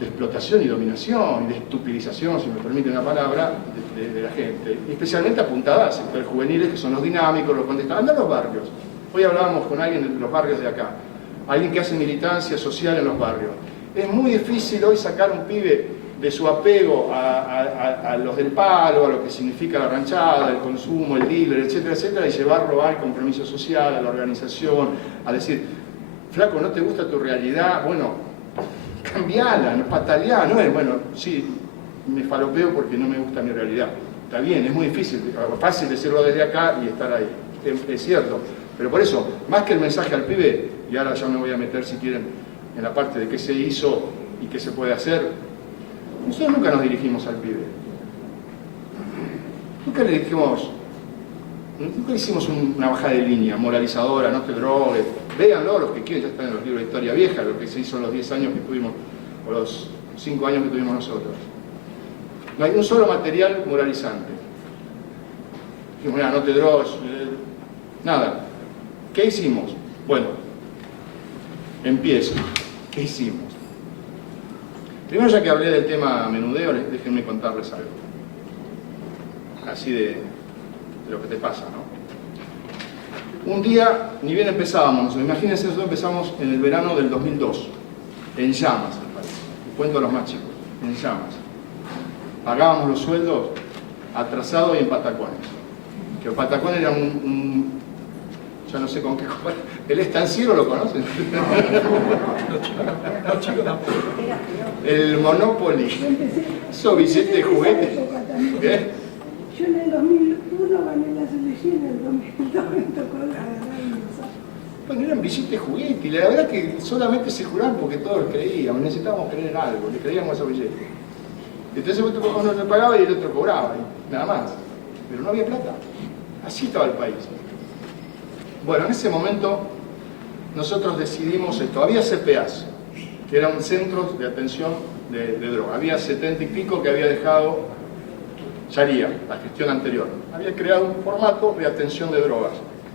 de explotación y dominación, y de estupidización, si me permiten la palabra, de la gente. Y especialmente apuntada a sectores juveniles, que son los dinámicos, los contestados. Anda a los barrios. Hoy hablábamos con alguien de los barrios de acá. Alguien que hace militancia social en los barrios. Es muy difícil hoy sacar a un pibe de su apego a los del palo, a lo que significa la ranchada, el consumo, el dealer, etcétera, etcétera, y llevarlo al compromiso social, a la organización, a decir, flaco, ¿no te gusta tu realidad? Bueno, cambiala, no pataleá, no es, bueno, sí, me falopeo porque no me gusta mi realidad. Está bien, es muy difícil, fácil decirlo desde acá y estar ahí, es cierto. Pero por eso, más que el mensaje al pibe, y ahora ya me voy a meter, si quieren, en la parte de qué se hizo y qué se puede hacer, nosotros nunca nos dirigimos al pibe. Nunca le hicimos una bajada de línea moralizadora, no te drogues. Véanlo, los que quieren, ya están en los libros de historia vieja, lo que se hizo en los 10 años que tuvimos, o los 5 años que tuvimos nosotros. No hay un solo material moralizante. Dijimos, mira, no te drogues, nada. ¿Qué hicimos? Bueno, empiezo. ¿Qué hicimos? Primero, ya que hablé del tema menudeo, déjenme contarles algo. Así de lo que te pasa, ¿no? Un día, ni bien empezábamos, imagínense, nosotros empezamos en el verano del 2002, en llamas, me parece. Les cuento a los más chicos, en llamas. Pagábamos los sueldos atrasados y en patacones. Que el patacón era ya no sé con qué jugar. ¿El estanciero lo conocen? No, chicos, tampoco. El Monopoly. Esos billetes de juguete. ¿Qué? Yo en el 2001 gané las elecciones, en el 2002 me tocó ganar el mensaje. Bueno, eran billetes de juguete y la verdad que solamente se juraban porque todos creíamos, necesitábamos creer en algo, le creíamos a esos billetes. Entonces uno le pagaba y el otro cobraba, y nada más. Pero no había plata. Así estaba el país. Bueno, en ese momento nosotros decidimos esto. Había CPAs, que eran centros de atención de droga. Había 70 y pico que había dejado Sharia, la gestión anterior, había creado un formato de atención de drogas.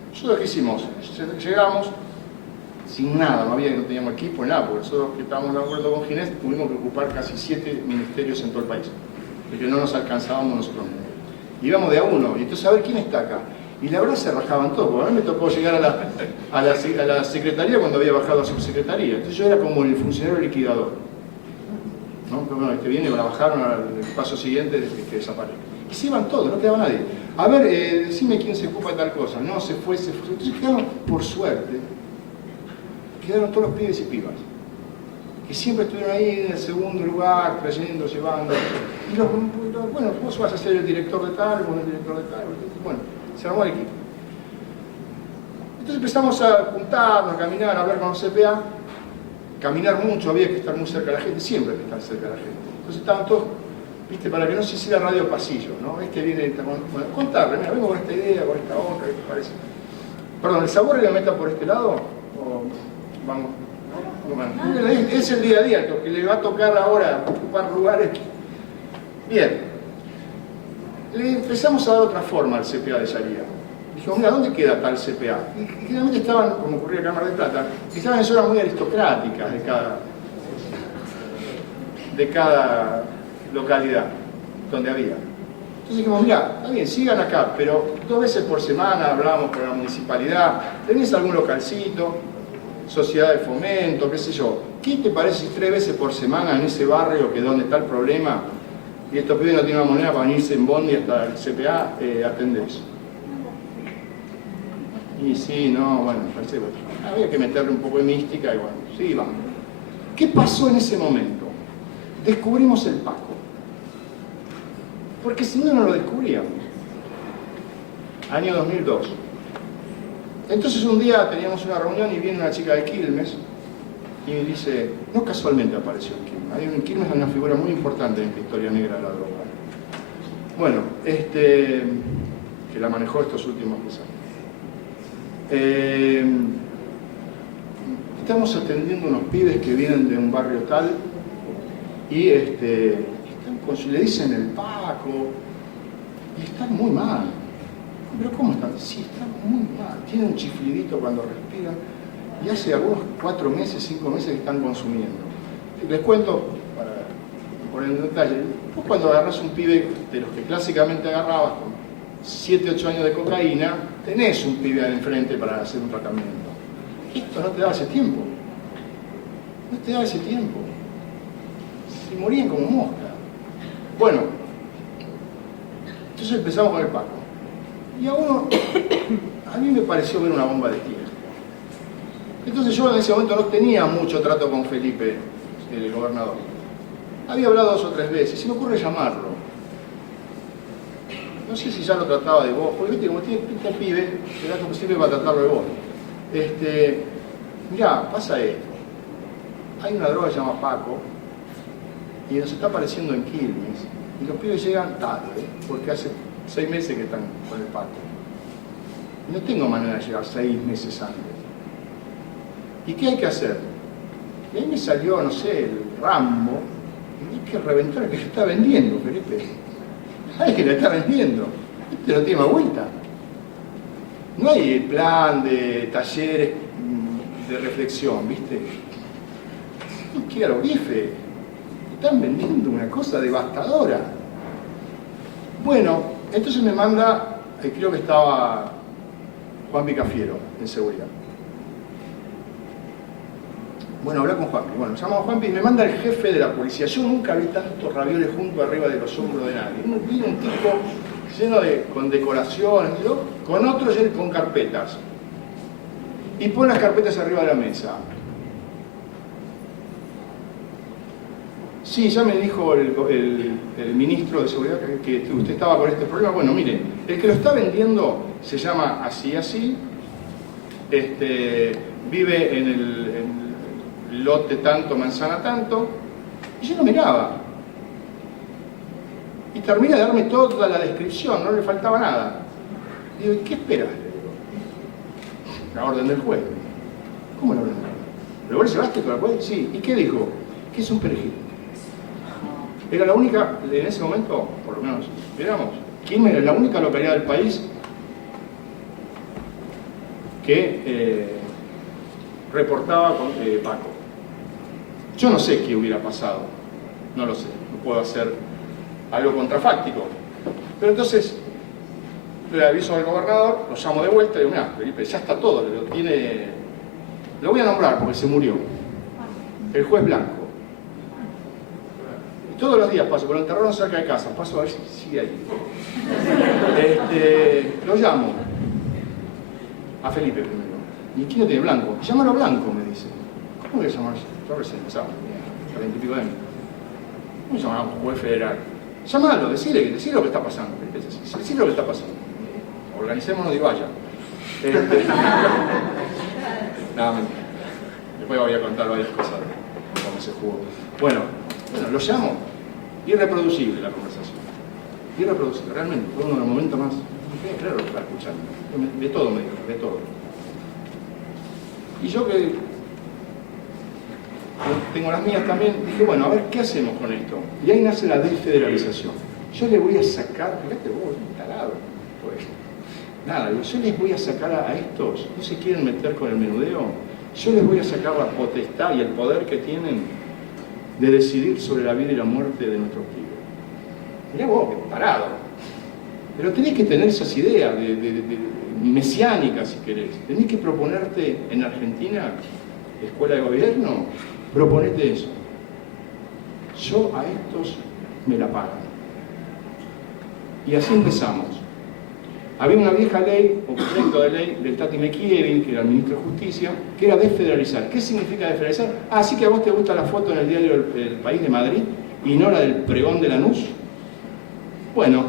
Nosotros, ¿qué hicimos? Llegamos sin nada, no teníamos equipo, nada, porque nosotros que estábamos de acuerdo con Ginés tuvimos que ocupar casi 7 ministerios en todo el país, porque no nos alcanzábamos nosotros. Íbamos de a uno, y entonces a ver quién está acá. Y la verdad se rajaban todos, porque a mí me tocó llegar a la secretaría cuando había bajado a subsecretaría. Entonces yo era como el funcionario liquidador. ¿No? Pero bueno, este viene, la bajaron al paso siguiente que desaparece. Y se iban todos, no quedaba nadie. A ver, decime quién se ocupa de tal cosa. No, se fue. Entonces quedaron, por suerte, quedaron todos los pibes y pibas. Que siempre estuvieron ahí en el segundo lugar, trayendo, llevando. Y bueno, vos vas a ser el director de tal, vos el director de tal. Bueno, se armó el equipo. Entonces empezamos a juntarnos, a caminar, a hablar con los CPA. Caminar mucho, había que estar muy cerca de la gente, siempre hay que estar cerca de la gente. Entonces estaban todos, viste, para que no se hiciera radio pasillo, ¿no? Este viene, bueno, contarle, mira, vengo con esta idea, con esta otra, ¿qué te parece? Perdón, ¿el sabor le meta por este lado? ¿O vamos? Bueno, es el día a día, lo que le va a tocar ahora ocupar lugares. Bien. Le empezamos a dar otra forma al CPA de Sharia. Dijimos, mira, ¿dónde queda tal CPA? Y generalmente estaban, como ocurría en Cámara de Plata, estaban en zonas muy aristocráticas de cada localidad donde había. Entonces dijimos, mira, está bien, sigan acá, pero 2 veces por semana hablábamos con la municipalidad, ¿tenés algún localcito? Sociedad de fomento, qué sé yo. ¿Qué te parece si 3 veces por semana en ese barrio que es donde está el problema y estos pibes no tienen una moneda para venirse en bondi hasta el CPA, atender eso? Y sí, no, bueno, parece que había que meterle un poco de mística y bueno, sí, vamos. ¿Qué pasó en ese momento? Descubrimos el Paco. Porque si no, no lo descubríamos. Año 2002. Entonces un día teníamos una reunión y viene una chica de Quilmes y me dice, no casualmente apareció en Quilmes. En Quilmes hay una figura muy importante en la historia negra de la droga. Bueno, que la manejó estos últimos 10 años. Estamos atendiendo unos pibes que vienen de un barrio tal y le dicen el Paco y están muy mal. ¿Pero cómo están? Sí, están muy mal. Tienen un chiflidito cuando respiran y hace algunos 4 meses, 5 meses que están consumiendo. Les cuento, para poner en detalle, vos cuando agarrás un pibe de los que clásicamente agarrabas con 7, 8 años de cocaína, tenés un pibe al enfrente para hacer un tratamiento. Esto no te daba ese tiempo. No te daba ese tiempo. Se morían como mosca. Bueno, entonces empezamos con el Paco. Y a mí me pareció ver una bomba de tierra. Entonces yo en ese momento no tenía mucho trato con Felipe, el gobernador. Había hablado 2 o 3 veces, se me ocurre llamarlo. No sé si ya lo trataba de vos, porque viste, como tiene pinta pibe, será como siempre para tratarlo de vos. Mirá, pasa esto. Hay una droga que se llama Paco, y nos está apareciendo en Quilmes, y los pibes llegan tarde, porque hace 6 meses que están con el Paco. Y no tengo manera de llegar 6 meses antes. ¿Y qué hay que hacer? Y ahí me salió, no sé, el Rambo, y hay que reventar el que se está vendiendo, Felipe. Hay que la está vendiendo. Este no tiene más vuelta. No hay plan de talleres de reflexión, ¿viste? No quiero bife. Están vendiendo una cosa devastadora. Bueno, entonces me manda, creo que estaba Juan Picafiero en seguridad. Bueno, habla con Juanpi. Bueno, me llama Juanpi y me manda el jefe de la policía. Yo nunca vi tantos ravioles juntos arriba de los hombros de nadie. Vi un tipo lleno con decoraciones, ¿no? Con otro con carpetas. Y pone las carpetas arriba de la mesa. Sí, ya me dijo el ministro de Seguridad que usted estaba con este problema. Bueno, mire, el que lo está vendiendo se llama así, vive en el lote tanto, manzana tanto, y yo lo miraba. Y termina de darme toda la descripción, no le faltaba nada. Digo, ¿y qué esperas? La orden del juez. ¿Cómo la orden del juez? ¿Pero vos le llevaste con el juez? Sí. ¿Y qué dijo? Que es un perejil. Era la única, en ese momento, por lo menos, digamos, Quilmes era la única localidad del país que reportaba con Paco. Yo no sé qué hubiera pasado, no lo sé, no puedo hacer algo contrafáctico. Pero entonces le aviso al gobernador, lo llamo de vuelta y digo, mira, Felipe, ya está todo, lo voy a nombrar porque se murió. El juez Blanco. Y todos los días paso, por el terreno cerca de casa, paso a ver si sigue ahí. Lo llamo a Felipe primero. ¿Y quién no tiene Blanco? Llámalo Blanco, me dice. ¿Cómo le llamar? Yo recién empezaba, a 20 y pico de años. ¿Cómo llamaba un juez federal? Llámalo, decile lo que está pasando. Decile lo que está pasando. Organicémonos y vaya. Nada, mentira. Después voy a contar varias cosas de cómo se jugó. Bueno, lo llamo. Irreproducible la conversación. Irreproducible, realmente. Fue uno de los momentos más. Claro, lo que estaba escuchando. De todo me dijo, de todo. Y yo que tengo las mías también, dije, bueno, a ver, ¿qué hacemos con esto? Y ahí nace la desfederalización. Yo le voy a sacar, fíjate vos, instalado, pues, nada, yo les voy a sacar a estos, no se quieren meter con el menudeo, yo les voy a sacar la potestad y el poder que tienen de decidir sobre la vida y la muerte de nuestros pibes. Mirá vos, qué parado. Pero tenés que tener esas ideas mesiánicas, si querés. Tenés que proponerte en Argentina, escuela de gobierno, proponete eso. Yo a estos me la pagan. Y así empezamos. Había una vieja ley, o proyecto de ley, del Tati Mekievin, que era el ministro de Justicia, que era desfederalizar. ¿Qué significa desfederalizar? Ah, sí que a vos te gusta la foto en el diario El País de Madrid y no la del pregón de Lanús. Bueno,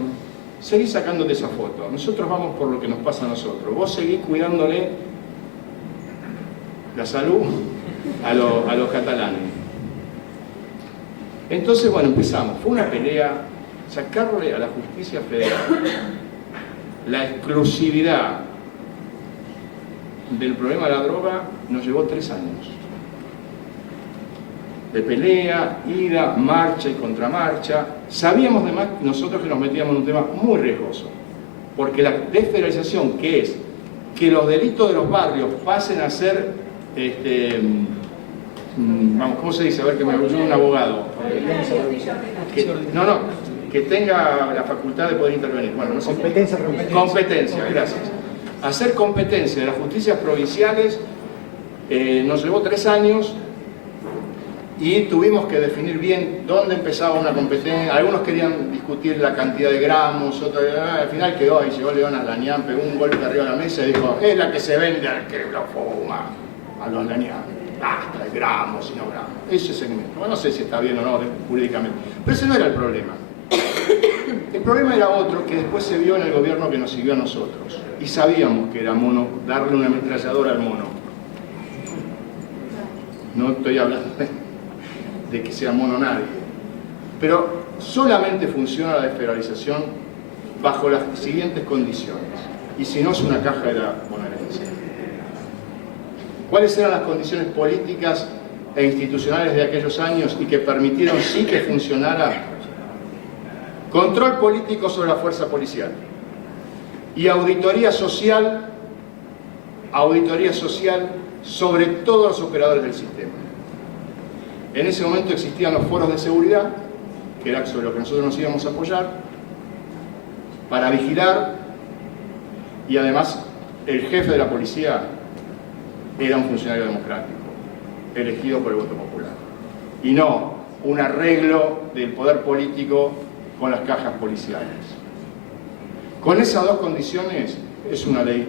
seguí sacándote esa foto. Nosotros vamos por lo que nos pasa a nosotros. Vos seguís cuidándole la salud a los catalanes. Entonces, bueno, empezamos. Fue una pelea, sacarle a la justicia federal la exclusividad del problema de la droga nos llevó 3 años. De pelea, ida, marcha y contramarcha. Sabíamos además nosotros que nos metíamos en un tema muy riesgoso, porque la desfederalización, que es que los delitos de los barrios pasen a ser, vamos, ¿cómo se dice? A ver, que me ayude un abogado. Que tenga la facultad de poder intervenir. Bueno, no sé. Competencia, gracias. Hacer competencia de las justicias provinciales nos llevó 3 años. Y tuvimos que definir bien dónde empezaba una competencia. Algunos querían discutir la cantidad de gramos, otros, al final quedó ahí, llegó León Aslañán, pegó un golpe arriba de la mesa y dijo, es la que se vende al que lo fuma, a los Aslañán, basta de gramos y no gramos. Ese segmento, bueno, no sé si está bien o no jurídicamente, pero ese no era el problema. El problema era otro que después se vio en el gobierno que nos siguió a nosotros. Y sabíamos que era mono, darle una ametralladora al mono. No estoy hablando de que sea mono nadie. Pero solamente funciona la desfederalización bajo las siguientes condiciones. Y si no, es una caja de la bonaerense. ¿Cuáles eran las condiciones políticas e institucionales de aquellos años y que permitieron sí que funcionara? Control político sobre la fuerza policial y auditoría social sobre todos los operadores del sistema. En ese momento existían los foros de seguridad, que era sobre lo que nosotros nos íbamos a apoyar, para vigilar, y además el jefe de la policía era un funcionario democrático, elegido por el voto popular, y no un arreglo del poder político con las cajas policiales. Con esas dos condiciones es una ley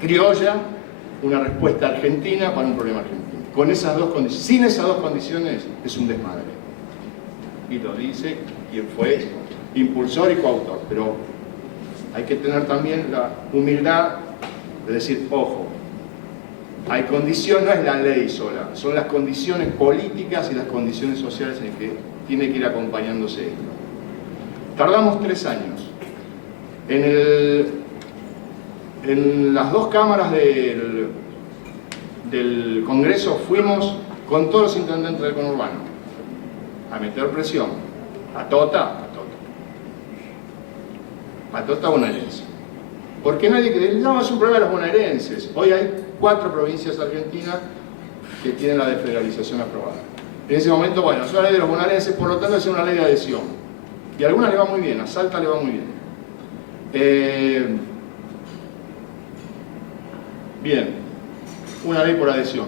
criolla, una respuesta argentina para un problema argentino. Con esas dos condiciones, sin esas dos condiciones es un desmadre. Y lo dice quien fue impulsor y coautor, pero hay que tener también la humildad de decir, ojo, hay condiciones, no es la ley sola, son las condiciones políticas y las condiciones sociales en que tiene que ir acompañándose esto. Tardamos 3 años. En las 2 cámaras del Congreso fuimos con todos los intendentes del conurbano. a meter presión a Tota bonaerense. Porque nadie, no, es un problema de los bonaerenses. Hoy hay 4 provincias argentinas que tienen la desfederalización aprobada. En ese momento, bueno, es una ley de los bonaerenses, por lo tanto es una ley de adhesión. Y a algunas le va muy bien, a Salta le va muy bien. Bien, una ley por adhesión.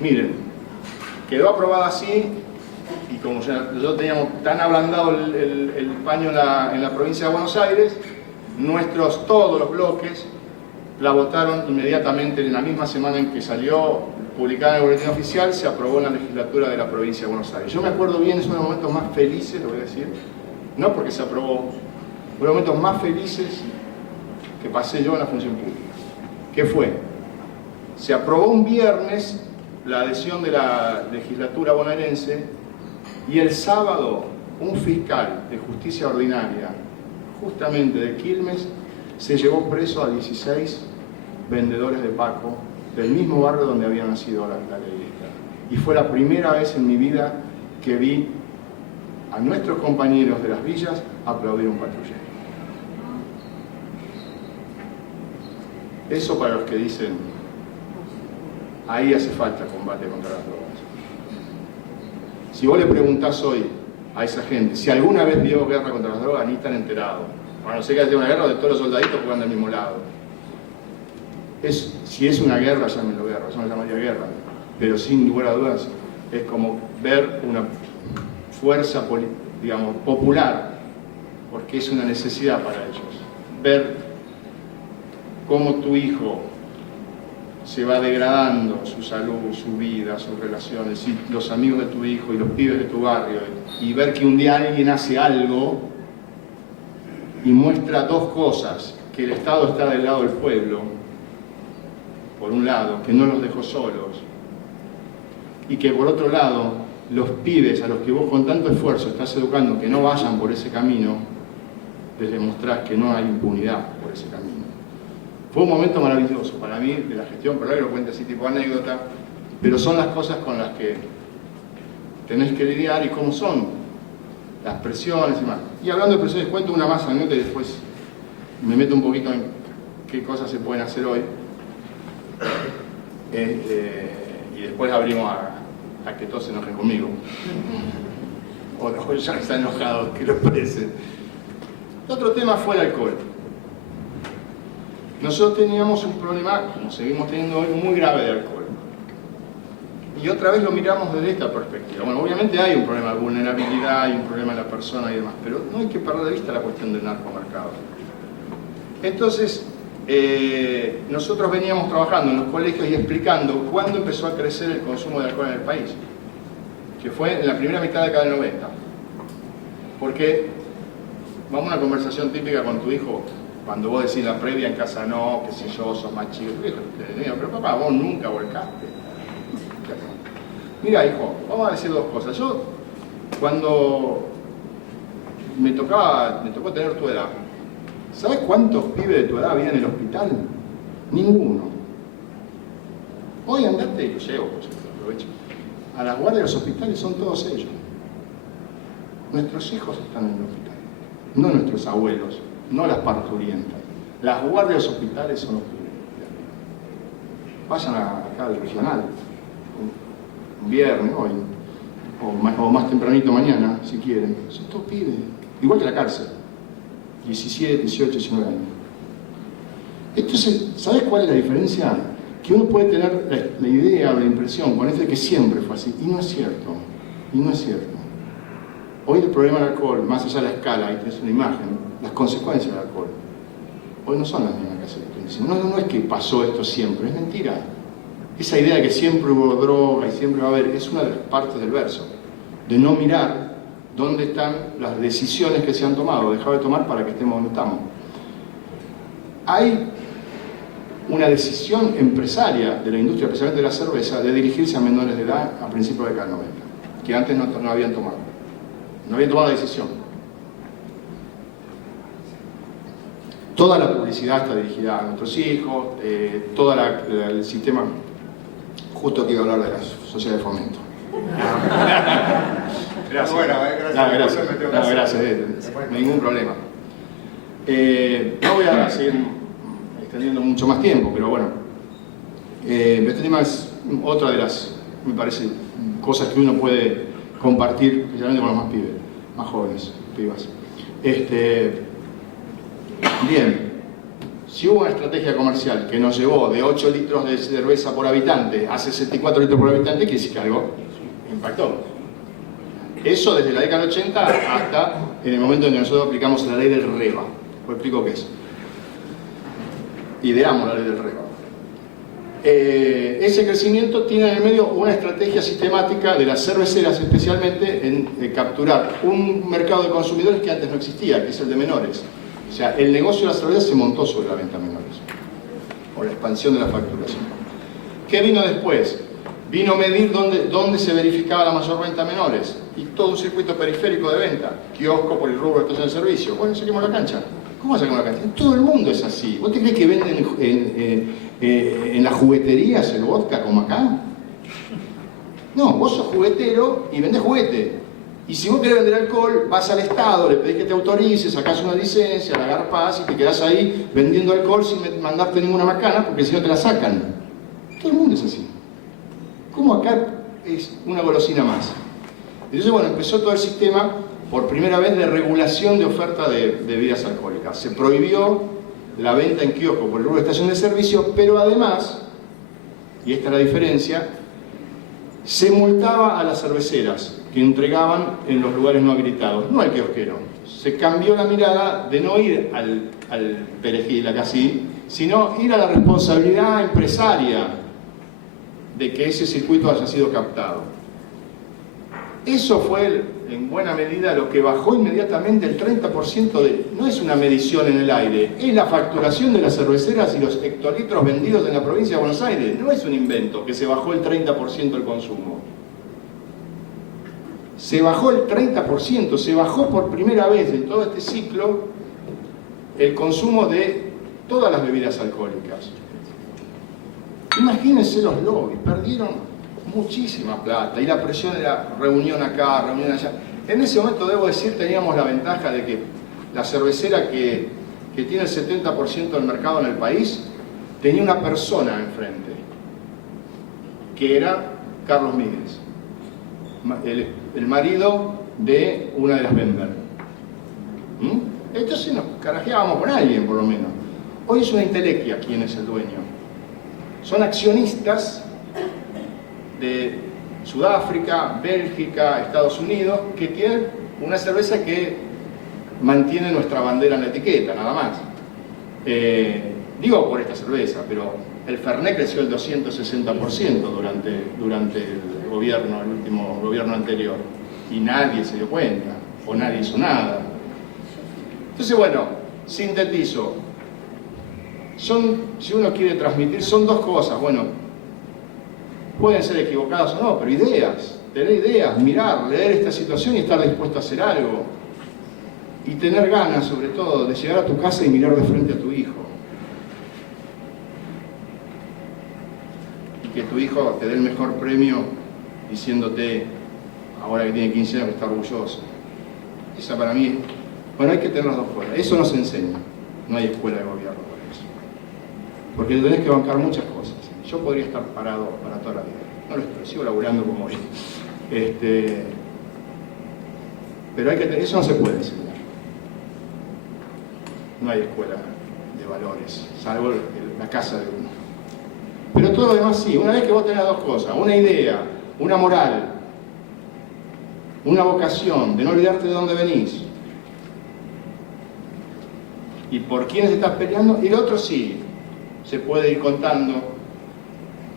Miren, quedó aprobada así, y como ya teníamos tan ablandado el paño en la provincia de Buenos Aires, todos los bloques la votaron inmediatamente en la misma semana en que salió publicada en el boletín oficial, se aprobó en la legislatura de la provincia de Buenos Aires. Yo me acuerdo bien, es uno de los momentos más felices, lo voy a decir, no porque se aprobó, uno de los momentos más felices que pasé yo en la función pública. ¿Qué fue? Se aprobó un viernes la adhesión de la legislatura bonaerense y el sábado un fiscal de justicia ordinaria, justamente de Quilmes, se llevó preso a 16 vendedores de Paco del mismo barrio donde había nacido la ley esta. Y fue la primera vez en mi vida que vi a nuestros compañeros de las villas aplaudir un patrullero. Eso para los que dicen, ahí hace falta combate contra las drogas. Si vos le preguntás hoy a esa gente si alguna vez vio guerra contra las drogas, ni están enterados. Bueno, no sé que haya una guerra de todos los soldaditos que van del mismo lado. Si es una guerra, llámenlo guerra, yo no llamaría guerra, pero sin lugar a dudas es como ver una fuerza, digamos, popular, porque es una necesidad para ellos. Ver cómo tu hijo se va degradando su salud, su vida, sus relaciones, y los amigos de tu hijo y los pibes de tu barrio, y ver que un día alguien hace algo y muestra 2 cosas: que el Estado está del lado del pueblo, por un lado, que no los dejó solos, y que por otro lado, los pibes a los que vos con tanto esfuerzo estás educando que no vayan por ese camino, les demostrás que no hay impunidad por ese camino. Fue un momento maravilloso para mí de la gestión, pero ahora lo cuento así tipo anécdota, pero son las cosas con las que tenés que lidiar y cómo son las presiones y más. Y hablando de presiones, cuento una más anécdota y después me meto un poquito en qué cosas se pueden hacer hoy. Y después abrimos a que todos se enojen conmigo. O ya están enojados, ¿qué les parece? Otro tema fue el alcohol. Nosotros teníamos un problema, como seguimos teniendo hoy, muy grave de alcohol. Y otra vez lo miramos desde esta perspectiva. Bueno, obviamente hay un problema de vulnerabilidad, hay un problema en la persona y demás, pero no hay que perder de vista la cuestión del narcomercado. Entonces, nosotros veníamos trabajando en los colegios y explicando cuándo empezó a crecer el consumo de alcohol en el país, que fue en la primera mitad de la década del 90. Porque, vamos a una conversación típica con tu hijo, cuando vos decís la previa en casa no, que si yo sos más chico, pero papá, vos nunca volcaste. Mira, hijo, vamos a decir 2 cosas. Yo, cuando me tocó tener tu edad, ¿sabes cuántos pibes de tu edad había en el hospital? Ninguno. Hoy andate y lo llevo, pues, aprovecho. A las guardias de los hospitales son todos ellos. Nuestros hijos están en el hospital, no nuestros abuelos, no las parturientas. Las guardias de los hospitales son los pibes. Vayan acá al regional, un viernes hoy, o más tempranito mañana, si quieren. Son todos pibes, igual que la cárcel. 17, 18, 19 años. Entonces, ¿sabes cuál es la diferencia? Que uno puede tener la idea o la impresión con esto de que siempre fue así, y no es cierto, y no es cierto. Hoy el problema del alcohol, más allá de la escala, y es una imagen, las consecuencias del alcohol, hoy no son las mismas que hace 15 años. No es que pasó esto siempre, es mentira. Esa idea de que siempre hubo droga y siempre va a haber, es una de las partes del verso, de no mirar dónde están las decisiones que se han tomado, dejado de tomar para que estemos donde estamos. Hay una decisión empresaria de la industria, especialmente de la cerveza, de dirigirse a menores de edad a principios de la década del 90, que antes no habían tomado. No habían tomado la decisión. Toda la publicidad está dirigida a nuestros hijos, todo el sistema, justo quiero hablar de la sociedad de fomento. Gracias. Bueno, gracias. No, gracias. Me tengo que No, hacer. gracias. Ningún problema. No voy a seguir extendiendo mucho más tiempo, pero bueno. Este tema es otra de las, me parece, cosas que uno puede compartir, especialmente con los más pibes, más jóvenes, pibas. Bien, si hubo una estrategia comercial que nos llevó de 8 litros de cerveza por habitante a 64 litros por habitante, quiere decir que algo impactó. Eso desde la década del 80 hasta en el momento en que nosotros aplicamos la ley del REBA. Os explico qué es. Ideamos la ley del REBA. Ese crecimiento tiene en el medio una estrategia sistemática de las cerveceras, especialmente en capturar un mercado de consumidores que antes no existía, que es el de menores. O sea, el negocio de la cerveza se montó sobre la venta a menores, o la expansión de la facturación. ¿Qué vino después? Vino a medir dónde se verificaba la mayor venta a menores, y todo un circuito periférico de venta, kiosco, polirrubro, estación de servicio. Bueno, saquemos la cancha. ¿Cómo saquemos la cancha? En todo el mundo es así. ¿Vos te crees que venden en las jugueterías el vodka como acá? No, vos sos juguetero y vendés juguete. Y si vos querés vender alcohol, vas al Estado, le pedís que te autorice, sacás una licencia, la agarpás y te quedás ahí vendiendo alcohol sin mandarte ninguna macana, porque si no te la sacan. Todo el mundo es así. ¿Cómo acá es una golosina más? Entonces, bueno, empezó todo el sistema, por primera vez, de regulación de oferta de bebidas alcohólicas. Se prohibió la venta en kiosco por el rubro de estación de servicio, pero además, y esta es la diferencia, se multaba a las cerveceras que entregaban en los lugares no habilitados, no al kiosquero. Se cambió la mirada de no ir al perejil, acá sí, sino ir a la responsabilidad empresaria de que ese circuito haya sido captado. Eso fue, en buena medida, lo que bajó inmediatamente el 30% de... No es una medición en el aire, es la facturación de las cerveceras y los hectolitros vendidos en la provincia de Buenos Aires. No es un invento, que se bajó el 30% del consumo. Se bajó el 30%, se bajó por primera vez en todo este ciclo el consumo de todas las bebidas alcohólicas. Imagínense los lobbies, perdieron muchísima plata y la presión era reunión acá, reunión allá. En ese momento, debo decir, teníamos la ventaja de que la cervecera que tiene el 70% del mercado en el país tenía una persona enfrente, que era Carlos Míguez, el marido de una de las Bember. Entonces nos carajeábamos con alguien, por lo menos. Hoy es una intelequia quien es el dueño. Son accionistas de Sudáfrica, Bélgica, Estados Unidos, que tienen una cerveza que mantiene nuestra bandera en la etiqueta, nada más. Digo por esta cerveza, pero el Fernet creció el 260% durante el último gobierno anterior, y nadie se dio cuenta, o nadie hizo nada. Entonces, bueno, sintetizo. Si uno quiere transmitir, son dos cosas. Bueno, pueden ser equivocadas o no, pero ideas, tener ideas, mirar, leer esta situación y estar dispuesto a hacer algo. Y tener ganas, sobre todo, de llegar a tu casa y mirar de frente a tu hijo. Y que tu hijo te dé el mejor premio diciéndote, ahora que tiene 15 años, que está orgulloso. Esa para mí, bueno, hay que tener las dos cosas. Eso no se enseña. No hay escuela de gobierno por eso. Porque tenés que bancar muchas cosas. Yo podría estar parado para toda la vida. No lo estoy, sigo laburando como hoy. Pero eso no se puede enseñar. No hay escuela de valores, salvo la casa de uno. Pero todo lo demás sí. Una vez que vos tenés dos cosas, una idea, una moral, una vocación, de no olvidarte de dónde venís y por quiénes estás peleando, y lo otro sí, se puede ir contando,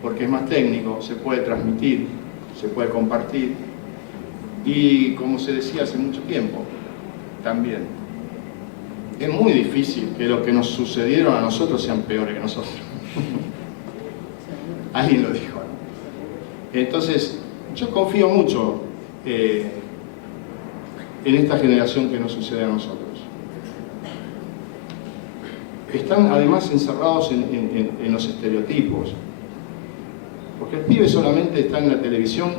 porque es más técnico, se puede transmitir, se puede compartir, y como se decía hace mucho tiempo, también, es muy difícil que lo que nos sucedieron a nosotros sean peores que nosotros. Alguien lo dijo, ¿no? Entonces, yo confío mucho en esta generación que nos sucede a nosotros. Están además encerrados en los estereotipos, porque el pibe solamente está en la televisión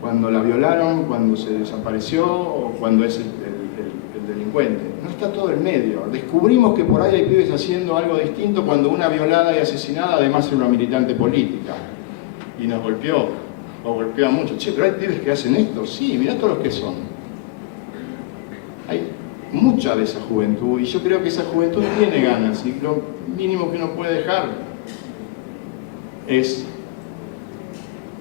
cuando la violaron, cuando se desapareció o cuando es el delincuente. No está todo en medio. Descubrimos que por ahí hay pibes haciendo algo distinto cuando una violada y asesinada además era una militante política y nos golpeó, o golpeó a muchos. Che, pero hay pibes que hacen esto. Sí, mirá todos los que son. Hay mucha de esa juventud y yo creo que esa juventud tiene ganas y lo mínimo que uno puede dejar es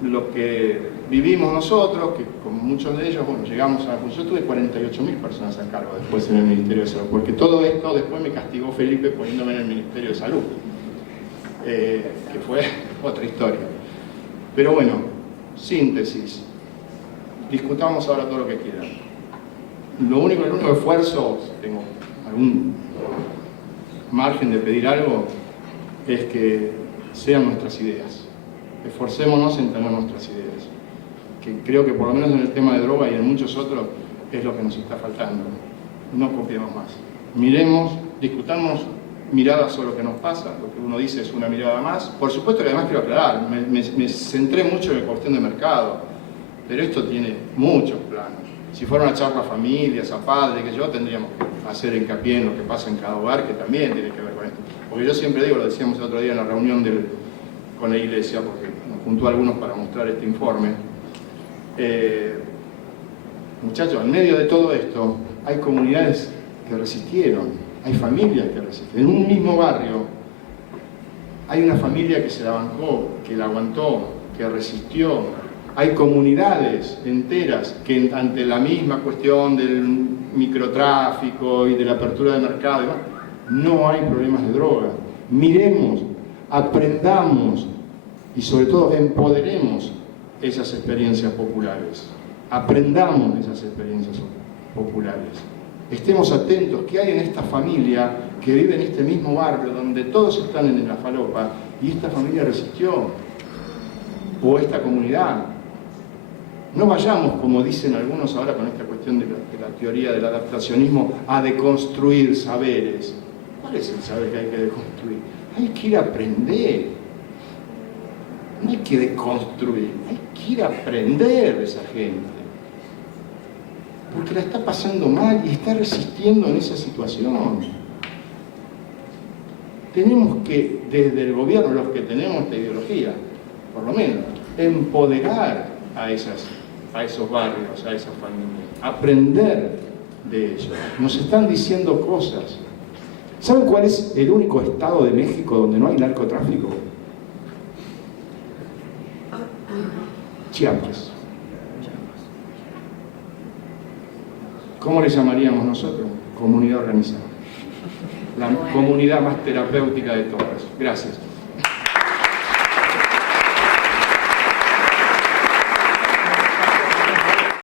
lo que vivimos nosotros, que con muchos de ellos, bueno, llegamos a... Yo tuve 48.000 personas a cargo después en el Ministerio de Salud, porque todo esto después me castigó Felipe poniéndome en el Ministerio de Salud, que fue otra historia. Pero bueno, síntesis, discutamos ahora todo lo que quieran. El único esfuerzo, si tengo algún margen de pedir algo, es que sean nuestras ideas. Esforcémonos en tener nuestras ideas, que creo que por lo menos en el tema de droga y en muchos otros es lo que nos está faltando. No copiemos más. Miremos, discutamos miradas sobre lo que nos pasa, lo que uno dice es una mirada más. Por supuesto que además quiero aclarar, me centré mucho en la cuestión de mercado, pero esto tiene muchos planos. Si fuera una charla a familias, a padres, que yo tendríamos que hacer hincapié en lo que pasa en cada hogar, que también tiene que ver con esto. Porque yo siempre digo, lo decíamos el otro día en la reunión con la iglesia, porque nos juntó a algunos para mostrar este informe. Muchachos, en medio de todo esto hay comunidades que resistieron, hay familias que resistieron. En un mismo barrio hay una familia que se la bancó, que la aguantó, que resistió. Hay comunidades enteras que ante la misma cuestión del microtráfico y de la apertura de mercado, no hay problemas de droga. Miremos, aprendamos y sobre todo empoderemos esas experiencias populares. Aprendamos de esas experiencias populares. Estemos atentos, ¿qué hay en esta familia que vive en este mismo barrio donde todos están en la falopa y esta familia resistió? O esta comunidad. No vayamos, como dicen algunos ahora con esta cuestión de la teoría del adaptacionismo, a deconstruir saberes. ¿Cuál es el saber que hay que deconstruir? Hay que ir a aprender. No hay que deconstruir, hay que ir a aprender de esa gente. Porque la está pasando mal y está resistiendo en esa situación. Tenemos que, desde el gobierno, los que tenemos esta ideología, por lo menos, empoderar a esos barrios, a esas familias, aprender de ellos. Nos están diciendo cosas. ¿Saben cuál es el único estado de México donde no hay narcotráfico? Chiapas. ¿Cómo le llamaríamos nosotros? Comunidad organizada. La comunidad más terapéutica de todas. Gracias.